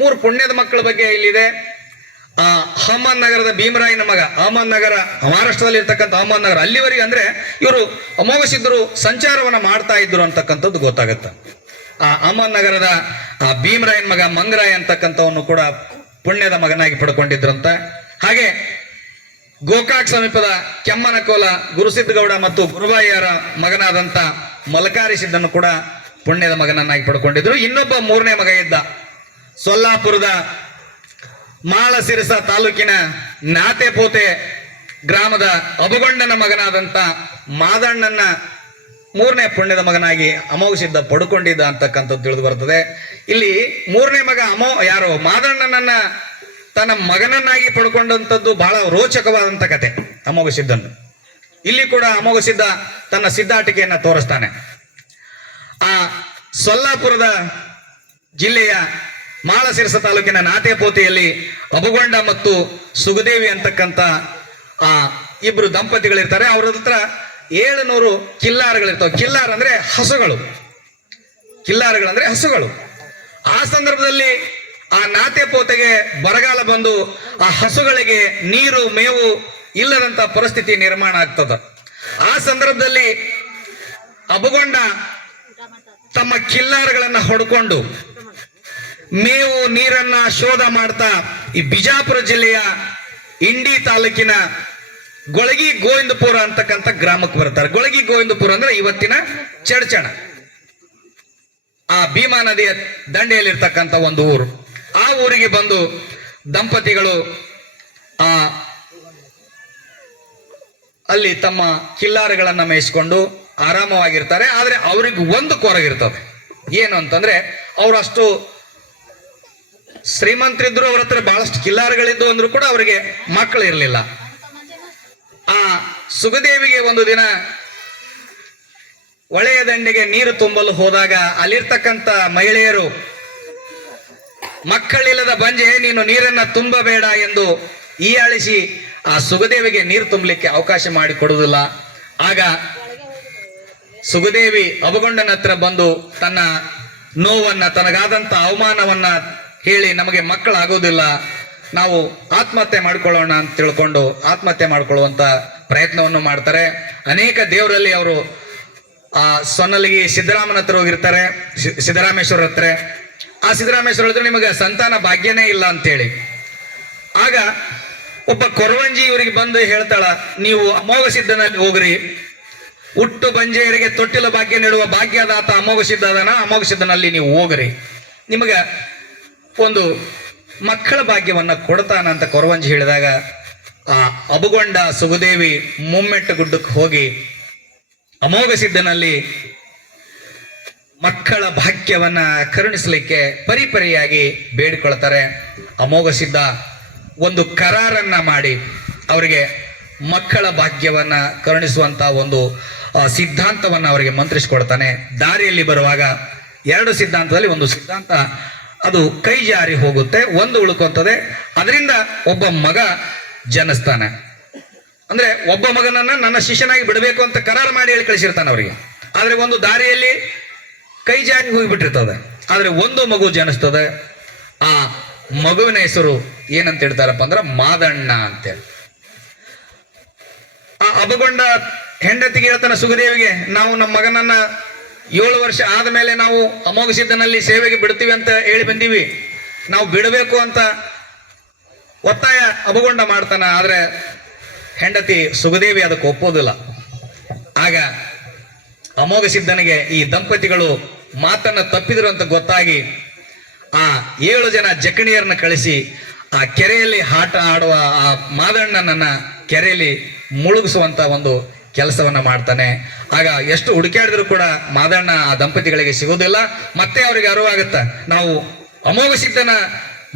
3 ಪುಣ್ಯದ ಮಕ್ಕಳ ಬಗ್ಗೆ ಇಲ್ಲಿದೆ. ಆ ಅಹಮದ್ ನಗರದ ಭೀಮರಾಯನ ಮಗ, ಅಹಮದ್ ನಗರ ಮಹಾರಾಷ್ಟ್ರದಲ್ಲಿ ಇರ್ತಕ್ಕಂಥ ಅಹಮದ್ ನಗರ, ಅಲ್ಲಿವರೆಗೆ ಅಂದ್ರೆ ಇವರು ಅಮೋಘ ಸಿದ್ಧರು ಸಂಚಾರವನ್ನ ಮಾಡ್ತಾ ಇದ್ರು ಅಂತಕ್ಕಂಥದ್ದು ಗೊತ್ತಾಗತ್ತ. ಆ ಅಹಮದ್ ನಗರದ ಆ ಭೀಮರಾಯನ ಮಗ ಮಂಗರಾಯ ಅಂತಕ್ಕಂಥವನ್ನು ಕೂಡ ಪುಣ್ಯದ ಮಗನಾಗಿ ಪಡ್ಕೊಂಡಿದ್ರಂತ. ಹಾಗೆ ಗೋಕಾಕ್ ಸಮೀಪದ ಕೆಮ್ಮನಕೋಲ ಗುರುಸಿದ್ದಗೌಡ ಮತ್ತು ಗುರುಬಾಯಿಯರ ಮಗನಾದಂತ ಮಲಕಾರಿ ಸಿದ್ದನ್ನು ಕೂಡ ಪುಣ್ಯದ ಮಗನನ್ನಾಗಿ ಪಡ್ಕೊಂಡಿದ್ರು. ಇನ್ನೊಬ್ಬ 3ನೇ ಮಗ ಇದ್ದ, ಸೊಲ್ಲಾಪುರದ ಮಾಳಸಿರಸ ತಾಲೂಕಿನ ನಾತೆಪೋತೆ ಗ್ರಾಮದ ಅಬಗೊಂಡನ ಮಗನಾದಂತ ಮಾದಣ್ಣನ 3ನೇ ಪುಣ್ಯದ ಮಗನಾಗಿ ಅಮೋಘ ಸಿದ್ಧ ಪಡ್ಕೊಂಡಿದ್ದ ಅಂತಕ್ಕಂಥದ್ದು ತಿಳಿದು ಬರ್ತದೆ. ಇಲ್ಲಿ 3ನೇ ಮಗ ಯಾರು ಮಾದಣ್ಣನನ್ನ ತನ್ನ ಮಗನನ್ನಾಗಿ ಪಡ್ಕೊಂಡಂಥದ್ದು ಬಹಳ ರೋಚಕವಾದಂಥ ಕತೆ ಅಮೋಘ ಸಿದ್ಧನ್. ಇಲ್ಲಿ ಕೂಡ ಅಮೋಘ ಸಿದ್ಧ ತನ್ನ ಸಿದ್ಧಾಟಿಕೆಯನ್ನ ತೋರಿಸ್ತಾನೆ. ಆ ಸೊಲ್ಲಾಪುರದ ಜಿಲ್ಲೆಯ ಮಾಳಸಿರಸ ತಾಲೂಕಿನ ನಾತೆಪೋತೆಯಲ್ಲಿ ಅಬುಗೊಂಡ ಮತ್ತು ಸುಗದೇವಿ ಅಂತಕ್ಕಂಥ ಆ 2 ದಂಪತಿಗಳಿರ್ತಾರೆ. ಅವ್ರ ಹತ್ರ 700 ಕಿಲ್ಲಾರಗಳಿರ್ತಾವೆ. ಕಿಲ್ಲಾರ ಅಂದ್ರೆ ಹಸುಗಳು, ಕಿಲ್ಲಾರಗಳಂದ್ರೆ ಹಸುಗಳು. ಆ ಸಂದರ್ಭದಲ್ಲಿ ಆ ನಾತೆಪೋತೆಗೆ ಬರಗಾಲ ಬಂದು ಆ ಹಸುಗಳಿಗೆ ನೀರು ಮೇವು ಇಲ್ಲದಂತ ಪರಿಸ್ಥಿತಿ ನಿರ್ಮಾಣ ಆಗ್ತದ. ಆ ಸಂದರ್ಭದಲ್ಲಿ ಅಬುಗೊಂಡ ತಮ್ಮ ಕಿಲ್ಲಾರಗಳನ್ನ ಹೊಡ್ಕೊಂಡು ಮೇವು ನೀರನ್ನ ಶೋಧ ಮಾಡ್ತಾ ಈ ಬಿಜಾಪುರ ಜಿಲ್ಲೆಯ ಇಂಡಿ ತಾಲೂಕಿನ ಗೊಳಗಿ ಗೋವಿಂದಪುರ ಅಂತಕ್ಕಂಥ ಗ್ರಾಮಕ್ಕೆ ಬರ್ತಾರೆ. ಗೊಳಗಿ ಗೋವಿಂದಪುರ ಅಂದ್ರೆ ಇವತ್ತಿನ ಚಡ್ಚಣ, ಆ ಭೀಮಾ ನದಿಯ ದಂಡೆಯಲ್ಲಿರ್ತಕ್ಕಂಥ ಒಂದು ಊರು. ಆ ಊರಿಗೆ ಬಂದು ದಂಪತಿಗಳು ಅಲ್ಲಿ ತಮ್ಮ ಕಿಲ್ಲಾರಗಳನ್ನ ಮೇಯಿಸಿಕೊಂಡು ಆರಾಮವಾಗಿರ್ತಾರೆ. ಆದ್ರೆ ಅವ್ರಿಗೆ ಒಂದು ಕೊರಗಿರ್ತದೆ. ಏನು ಅಂತಂದ್ರೆ ಅವರಷ್ಟು ಶ್ರೀಮಂತರಿದ್ರು, ಅವ್ರ ಹತ್ರ ಬಹಳಷ್ಟು ಕಿಲ್ಲಾರಗಳಿದ್ದು ಅಂದ್ರೂ ಕೂಡ ಅವರಿಗೆ ಮಕ್ಕಳು ಇರಲಿಲ್ಲ. ಆ ಸುಗದೇವಿಗೆ ಒಂದು ದಿನ ಹೊಳೆಯ ದಂಡೆಗೆ ನೀರು ತುಂಬಲು ಹೋದಾಗ ಅಲ್ಲಿರ್ತಕ್ಕಂಥ ಮಹಿಳೆಯರು, ಮಕ್ಕಳಿಲ್ಲದ ಬಂಜೆ, ನೀನು ನೀರನ್ನ ತುಂಬಬೇಡ ಎಂದು ಹೀಯಾಳಿಸಿ ಆ ಸುಗದೇವಿಗೆ ನೀರು ತುಂಬಲಿಕ್ಕೆ ಅವಕಾಶ ಮಾಡಿ ಕೊಡುವುದಿಲ್ಲ. ಆಗ ಸುಗದೇವಿ ಅಬಗೊಂಡನ ಹತ್ರ ಬಂದು ತನ್ನ ನೋವನ್ನ, ತನಗಾದಂತ ಅವಮಾನವನ್ನ ಹೇಳಿ, ನಮಗೆ ಮಕ್ಕಳಾಗೋದಿಲ್ಲ, ನಾವು ಆತ್ಮಹತ್ಯೆ ಮಾಡ್ಕೊಳ್ಳೋಣ ಅಂತ ತಿಳ್ಕೊಂಡು ಆತ್ಮಹತ್ಯೆ ಮಾಡ್ಕೊಳ್ಳುವಂತ ಪ್ರಯತ್ನವನ್ನು ಮಾಡ್ತಾರೆ. ಅನೇಕ ದೇವರಲ್ಲಿ ಅವರು ಆ ಸೊನ್ನಲಿಗೆ ಸಿದ್ದರಾಮನ ಹತ್ರ ಹೋಗಿರ್ತಾರೆ, ಸಿದ್ದರಾಮೇಶ್ವರ ಹತ್ರ. ಆ ಸಿದ್ದರಾಮೇಶ್ವರ ಹೇಳಿದ್ರೆ ನಿಮಗೆ ಸಂತಾನ ಭಾಗ್ಯನೇ ಇಲ್ಲ ಅಂತೇಳಿ. ಆಗ ಒಬ್ಬ ಕೊರವಂಜಿ ಇವರಿಗೆ ಬಂದು ಹೇಳ್ತಾಳ, ನೀವು ಅಮೋಘ ಸಿದ್ಧನಲ್ಲಿ ಹೋಗ್ರಿ, ಹುಟ್ಟು ಬಂಜೆಯರಿಗೆ ತೊಟ್ಟಿಲ ಭಾಗ್ಯ ನೀಡುವ ಭಾಗ್ಯದಾತ ಅಮೋಘ ಸಿದ್ಧ ಅದನ, ಅಮೋಘ ಸಿದ್ಧನಲ್ಲಿ ನೀವು ಹೋಗ್ರಿ, ನಿಮಗ ಒಂದು ಮಕ್ಕಳ ಭಾಗ್ಯವನ್ನ ಕೊಡ್ತಾನ ಅಂತ ಕೊರವಂಜಿ ಹೇಳಿದಾಗ ಆ ಅಬುಗೊಂಡ ಸುಗದೇವಿ ಮುಮ್ಮೆಟ್ಟು ಗುಡ್ಡಕ್ಕೆ ಹೋಗಿ ಅಮೋಘ ಸಿದ್ಧನಲ್ಲಿ ಮಕ್ಕಳ ಭಾಗ್ಯವನ್ನ ಕರುಣಿಸಲಿಕ್ಕೆ ಪರಿಪರಿಯಾಗಿ ಬೇಡಿಕೊಳ್ತಾರೆ. ಅಮೋಘ ಸಿದ್ಧ ಒಂದು ಕರಾರನ್ನ ಮಾಡಿ ಅವರಿಗೆ ಮಕ್ಕಳ ಭಾಗ್ಯವನ್ನ ಕರುಣಿಸುವಂತ ಒಂದು ಸಿದ್ಧಾಂತವನ್ನ ಅವರಿಗೆ ಮಂತ್ರಿಸಿಕೊಡ್ತಾನೆ. ದಾರಿಯಲ್ಲಿ ಬರುವಾಗ 2 ಸಿದ್ಧಾಂತದಲ್ಲಿ ಒಂದು ಸಿದ್ಧಾಂತ ಅದು ಕೈ ಜಾರಿ ಹೋಗುತ್ತೆ, ಒಂದು ಉಳ್ಕೊಂತದೆ. ಅದರಿಂದ ಒಬ್ಬ ಮಗ ಜನಿಸ್ತಾನೆ. ಅಂದ್ರೆ ಒಬ್ಬ ಮಗನನ್ನ ನನ್ನ ಶಿಷ್ಯನಾಗಿ ಬಿಡಬೇಕು ಅಂತ ಕರಾರು ಮಾಡಿ ಹೇಳಿ ಕಳಿಸಿರ್ತಾನೆ ಅವರಿಗೆ. ಆದ್ರೆ ಒಂದು ದಾರಿಯಲ್ಲಿ ಕೈ ಜಾರಿ ಹೋಗಿಬಿಟ್ಟಿರ್ತದೆ. ಆದ್ರೆ ಒಂದು ಮಗು ಜನಿಸ್ತದೆ. ಆ ಮಗುವಿನ ಹೆಸರು ಏನಂತ ಹೇಳ್ತಾರಪ್ಪ ಅಂದ್ರೆ ಮಾದಣ್ಣ ಅಂತೇಳಿ. ಆ ಅಬಗೊಂಡ ಹೆಂಡತಿಗೆ ಹೇಳ್ತಾನೆ ಸುಗದೇವಿಗೆ, ನಾವು ನಮ್ಮ ಮಗನನ್ನ 7 ವರ್ಷ ಆದ್ಮೇಲೆ ನಾವು ಅಮೋಘ ಸಿದ್ಧನಲ್ಲಿ ಸೇವೆಗೆ ಬಿಡ್ತೀವಿ ಅಂತ ಹೇಳಿ ಬಂದೀವಿ, ನಾವು ಬಿಡಬೇಕು ಅಂತ ಒತ್ತಾಯ ಅಬಗೊಂಡ ಮಾಡ್ತಾನ. ಆದ್ರೆ ಹೆಂಡತಿ ಸುಗದೇವಿ ಅದಕ್ಕೆ ಒಪ್ಪೋದಿಲ್ಲ. ಆಗ ಅಮೋಘ ಸಿದ್ಧನಿಗೆ ಈ ದಂಪತಿಗಳು ಮಾತನ್ನ ತಪ್ಪಿದ್ರು ಅಂತ ಗೊತ್ತಾಗಿ ಆ 7 ಜನ ಜಕಣಿಯರನ್ನ ಕಳಿಸಿ ಆ ಕೆರೆಯಲ್ಲಿ ಆಟ ಆಡುವ ಆ ಮಾದಣ್ಣನನ್ನ ಕೆರೆಯಲ್ಲಿ ಮುಳುಗಿಸುವಂತ ಒಂದು ಕೆಲಸವನ್ನ ಮಾಡ್ತಾನೆ. ಆಗ ಎಷ್ಟು ಹುಡುಕಾಡಿದ್ರು ಕೂಡ ಮಾದಣ್ಣ ಆ ದಂಪತಿಗಳಿಗೆ ಸಿಗೋದಿಲ್ಲ. ಮತ್ತೆ ಅವರಿಗೆ ಅರಿವಾಗುತ್ತ, ನಾವು ಅಮೋಘ ಸಿದ್ಧನ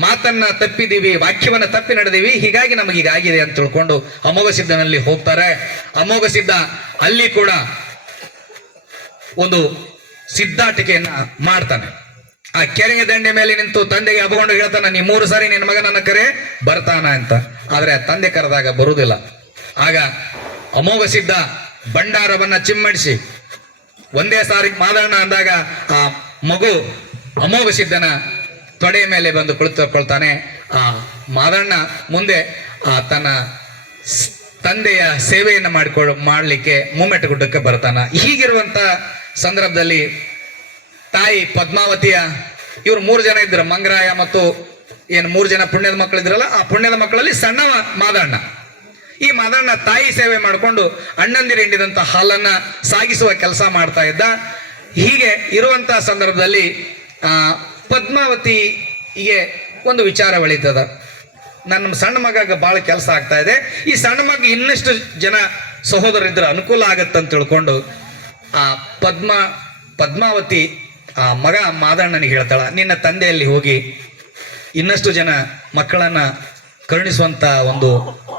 ಮಾತನ್ನ ತಪ್ಪಿದೀವಿ, ವಾಕ್ಯವನ್ನ ತಪ್ಪಿ ನಡೆದೀವಿ, ಹೀಗಾಗಿ ನಮಗೀಗಾಗಿದೆ ಅಂತ ತಿಳ್ಕೊಂಡು ಅಮೋಘ ಸಿದ್ಧನಲ್ಲಿ ಹೋಗ್ತಾರೆ. ಅಮೋಘ ಸಿದ್ಧ ಅಲ್ಲಿ ಕೂಡ ಒಂದು ಸಿದ್ಧಾಟಿಕೆಯನ್ನ ಮಾಡ್ತಾನೆ. ಆ ಕೆರೆಯ ದಂಡೆ ಮೇಲೆ ನಿಂತು ತಂದೆಗೆ ಅಪಗೊಂಡು ಹೇಳ್ತಾನೆ, ನೀ 3 ಸಾರಿ ನಿನ್ನ ಮಗನನ್ನ ಕರೆ ಬರ್ತಾನ ಅಂತ. ಆದ್ರೆ ತಂದೆ ಕರೆದಾಗ ಬರುವುದಿಲ್ಲ. ಆಗ ಅಮೋಘ ಸಿದ್ಧ ಭಂಡಾರವನ್ನ ಚಿಮ್ಮಡಿಸಿ ಒಂದೇ ಸಾರಿ ಮಾದಣ್ಣ ಅಂದಾಗ ಆ ಮಗು ಅಮೋಘ ಸಿದ್ಧನ ತೊಡೆಯ ಮೇಲೆ ಬಂದು ಕುಳಿತುಕೊಳ್ತಾನೆ. ಆ ಮಾದಣ್ಣ ಮುಂದೆ ತನ್ನ ತಂದೆಯ ಸೇವೆಯನ್ನು ಮಾಡಲಿಕ್ಕೆ ಮುಮ್ಮೆಟ್ಟು ಗುಡ್ಡಕ್ಕೆ ಬರ್ತಾನ. ಹೀಗಿರುವಂತ ಸಂದರ್ಭದಲ್ಲಿ ತಾಯಿ ಪದ್ಮಾವತಿಯ ಇವ್ರು 3 ಜನ ಇದ್ರು, ಮಂಗರಾಯ ಮತ್ತು ಏನು 3 ಜನ ಪುಣ್ಯದ ಮಕ್ಕಳು ಇದ್ರಲ್ಲ, ಆ ಪುಣ್ಯದ ಮಕ್ಕಳಲ್ಲಿ ಸಣ್ಣ ಮಾದಣ್ಣ. ಈ ಮಾದಣ್ಣ ತಾಯಿ ಸೇವೆ ಮಾಡಿಕೊಂಡು ಅಣ್ಣಂದಿರು ಹಿಂಡಿದಂತ ಹಾಲನ್ನ ಸಾಗಿಸುವ ಕೆಲಸ ಮಾಡ್ತಾ ಇದ್ದ. ಹೀಗೆ ಇರುವಂತ ಸಂದರ್ಭದಲ್ಲಿ ಪದ್ಮಾವತಿಗೆ ಒಂದು ವಿಚಾರ ಬೆಳೀತದ, ನನ್ನ ಸಣ್ಣ ಮಗ ಬಹಳ ಕೆಲಸ ಆಗ್ತಾ ಇದೆ, ಈ ಸಣ್ಣ ಮಗ ಇನ್ನಷ್ಟು ಜನ ಸಹೋದರರಿದ್ರೆ ಅನುಕೂಲ ಆಗತ್ತಂತ ತಿಳ್ಕೊಂಡು ಆ ಪದ್ಮಾವತಿ ಆ ಮಗ ಮಾದಣ್ಣನಿಗೆ ಹೇಳ್ತಾಳ, ನಿನ್ನ ತಂದೆಯಲ್ಲಿ ಹೋಗಿ ಇನ್ನಷ್ಟು ಜನ ಮಕ್ಕಳನ್ನ ಕರುಣಿಸುವಂತ ಒಂದು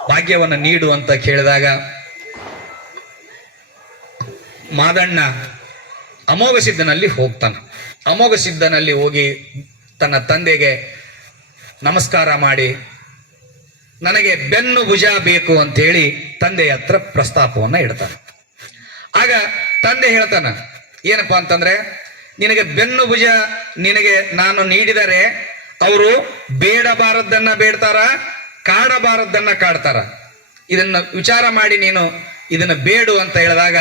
ಭಾಗ್ಯವನ್ನ ನೀಡು ಅಂತ ಕೇಳಿದಾಗ ಮಾದಣ್ಣ ಅಮೋಘ ಸಿದ್ಧನಲ್ಲಿ ಹೋಗ್ತಾನೆ. ಅಮೋಘ ಸಿದ್ಧನಲ್ಲಿ ಹೋಗಿ ತನ್ನ ತಂದೆಗೆ ನಮಸ್ಕಾರ ಮಾಡಿ, ನನಗೆ ಬೆನ್ನು ಭುಜ ಬೇಕು ಅಂತೇಳಿ ತಂದೆಯ ಹತ್ರ ಪ್ರಸ್ತಾಪವನ್ನ ಇಡ್ತಾನೆ. ಆಗ ತಂದೆ ಹೇಳ್ತಾನ, ಏನಪ್ಪಾ ಅಂತಂದ್ರೆ, ನಿನಗೆ ಬೆನ್ನು ಭುಜ ನಿನಗೆ ನಾನು ನೀಡಿದರೆ ಅವರು ಬೇಡಬಾರದನ್ನ ಬೇಡ್ತಾರ, ಕಾಡಬಾರದನ್ನ ಕಾಡ್ತಾರ, ಇದನ್ನ ವಿಚಾರ ಮಾಡಿ ನೀನು ಇದನ್ನ ಬೇಡು ಅಂತ ಹೇಳಿದಾಗ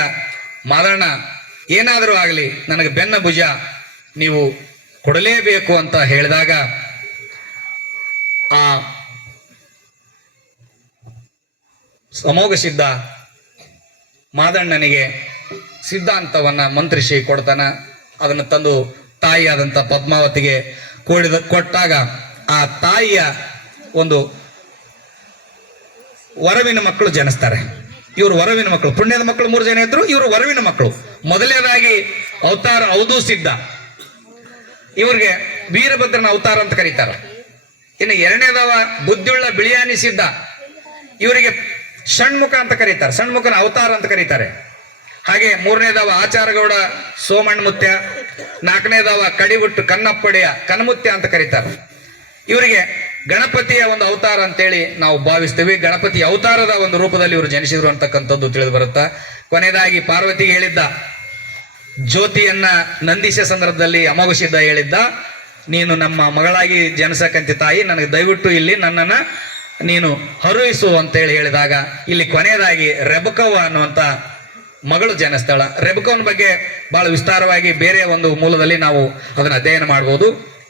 ಮಾದಣ್ಣ ಏನಾದರೂ ಆಗಲಿ ನನಗೆ ಬೆನ್ನ ಭುಜ ನೀವು ಕೊಡಲೇಬೇಕು ಅಂತ ಹೇಳಿದಾಗ ಆ ಅಮೋಘ ಸಿದ್ಧ ಮಾದಣ್ಣನಿಗೆ ಸಿದ್ಧಾಂತವನ್ನ ಮಂತ್ರಿಸಿ ಕೊಡ್ತಾನ. ಅದನ್ನು ತಂದು ತಾಯಿಯಾದಂಥ ಪದ್ಮಾವತಿಗೆ ಕೊಟ್ಟಾಗ ಆ ತಾಯಿಯ ಒಂದು ವರವಿನ ಮಕ್ಕಳು ಜನಿಸ್ತಾರೆ. ಇವರು ವರವಿನ ಮಕ್ಕಳು, ಪುಣ್ಯದ ಮಕ್ಕಳು 3 ಜನ ಇದ್ರು, ಇವರು ವರವಿನ ಮಕ್ಕಳು. ಮೊದಲನೇದಾಗಿ ಅವತಾರ ಹೌದು ಸಿದ್ಧ, ಇವ್ರಿಗೆ ವೀರಭದ್ರನ ಅವತಾರ ಅಂತ ಕರೀತಾರೆ. ಇನ್ನು ಎರಡನೇದವ ಬುದ್ಧಿಯುಳ್ಳ ಬಿಳಿಯಾನಿ ಸಿದ್ಧ, ಇವರಿಗೆ ಷಣ್ಮುಖ ಅಂತ ಕರೀತಾರೆ, ಷಣ್ಮುಖನ ಅವತಾರ ಅಂತ ಕರೀತಾರೆ. ಹಾಗೆ 3ನೇದವ ಆಚಾರಗೌಡ ಸೋಮಣ್ಮುತ್ಯ, 4ನೇದವ ಕಡಿಗುಟ್ಟು ಕನ್ನಪ್ಪಡೆಯ ಕನ್ಮುತ್ಯ ಅಂತ ಕರೀತಾರೆ. ಇವರಿಗೆ ಗಣಪತಿಯ ಒಂದು ಅವತಾರ ಅಂತೇಳಿ ನಾವು ಭಾವಿಸ್ತೀವಿ. ಗಣಪತಿ ಅವತಾರದ ಒಂದು ರೂಪದಲ್ಲಿ ಇವರು ಜನಿಸಿದ್ರು ಅಂತಕ್ಕಂಥದ್ದು ತಿಳಿದು ಬರುತ್ತಾ. ಕೊನೆಯದಾಗಿ ಪಾರ್ವತಿಗೆ ಹೇಳಿದ್ದ ಜ್ಯೋತಿಯನ್ನ ನಂದಿಸ ಸಂದರ್ಭದಲ್ಲಿ ಅಮೋಘ ಸಿದ್ಧ ಹೇಳಿದ್ದ, ನೀನು ನಮ್ಮ ಮಗಳಾಗಿ ಜನಿಸಕ್ಕಂತ ತಾಯಿ, ನನಗೆ ದಯವಿಟ್ಟು ಇಲ್ಲಿ ನನ್ನನ್ನ ನೀನು ಹರುಯಿಸು ಅಂತೇಳಿ ಹೇಳಿದಾಗ ಇಲ್ಲಿ ಕೊನೆಯದಾಗಿ ರೆಬಕವ್ವ ಅನ್ನುವಂತ ಮಗಳು ಜನಿಸ್ತಾಳ. ರೆಬಕವನ ಬಗ್ಗೆ ಬಹಳ ವಿಸ್ತಾರವಾಗಿ ಬೇರೆ ಒಂದು ಮೂಲದಲ್ಲಿ ನಾವು ಅದನ್ನ ಅಧ್ಯಯನ ಮಾಡಬಹುದು.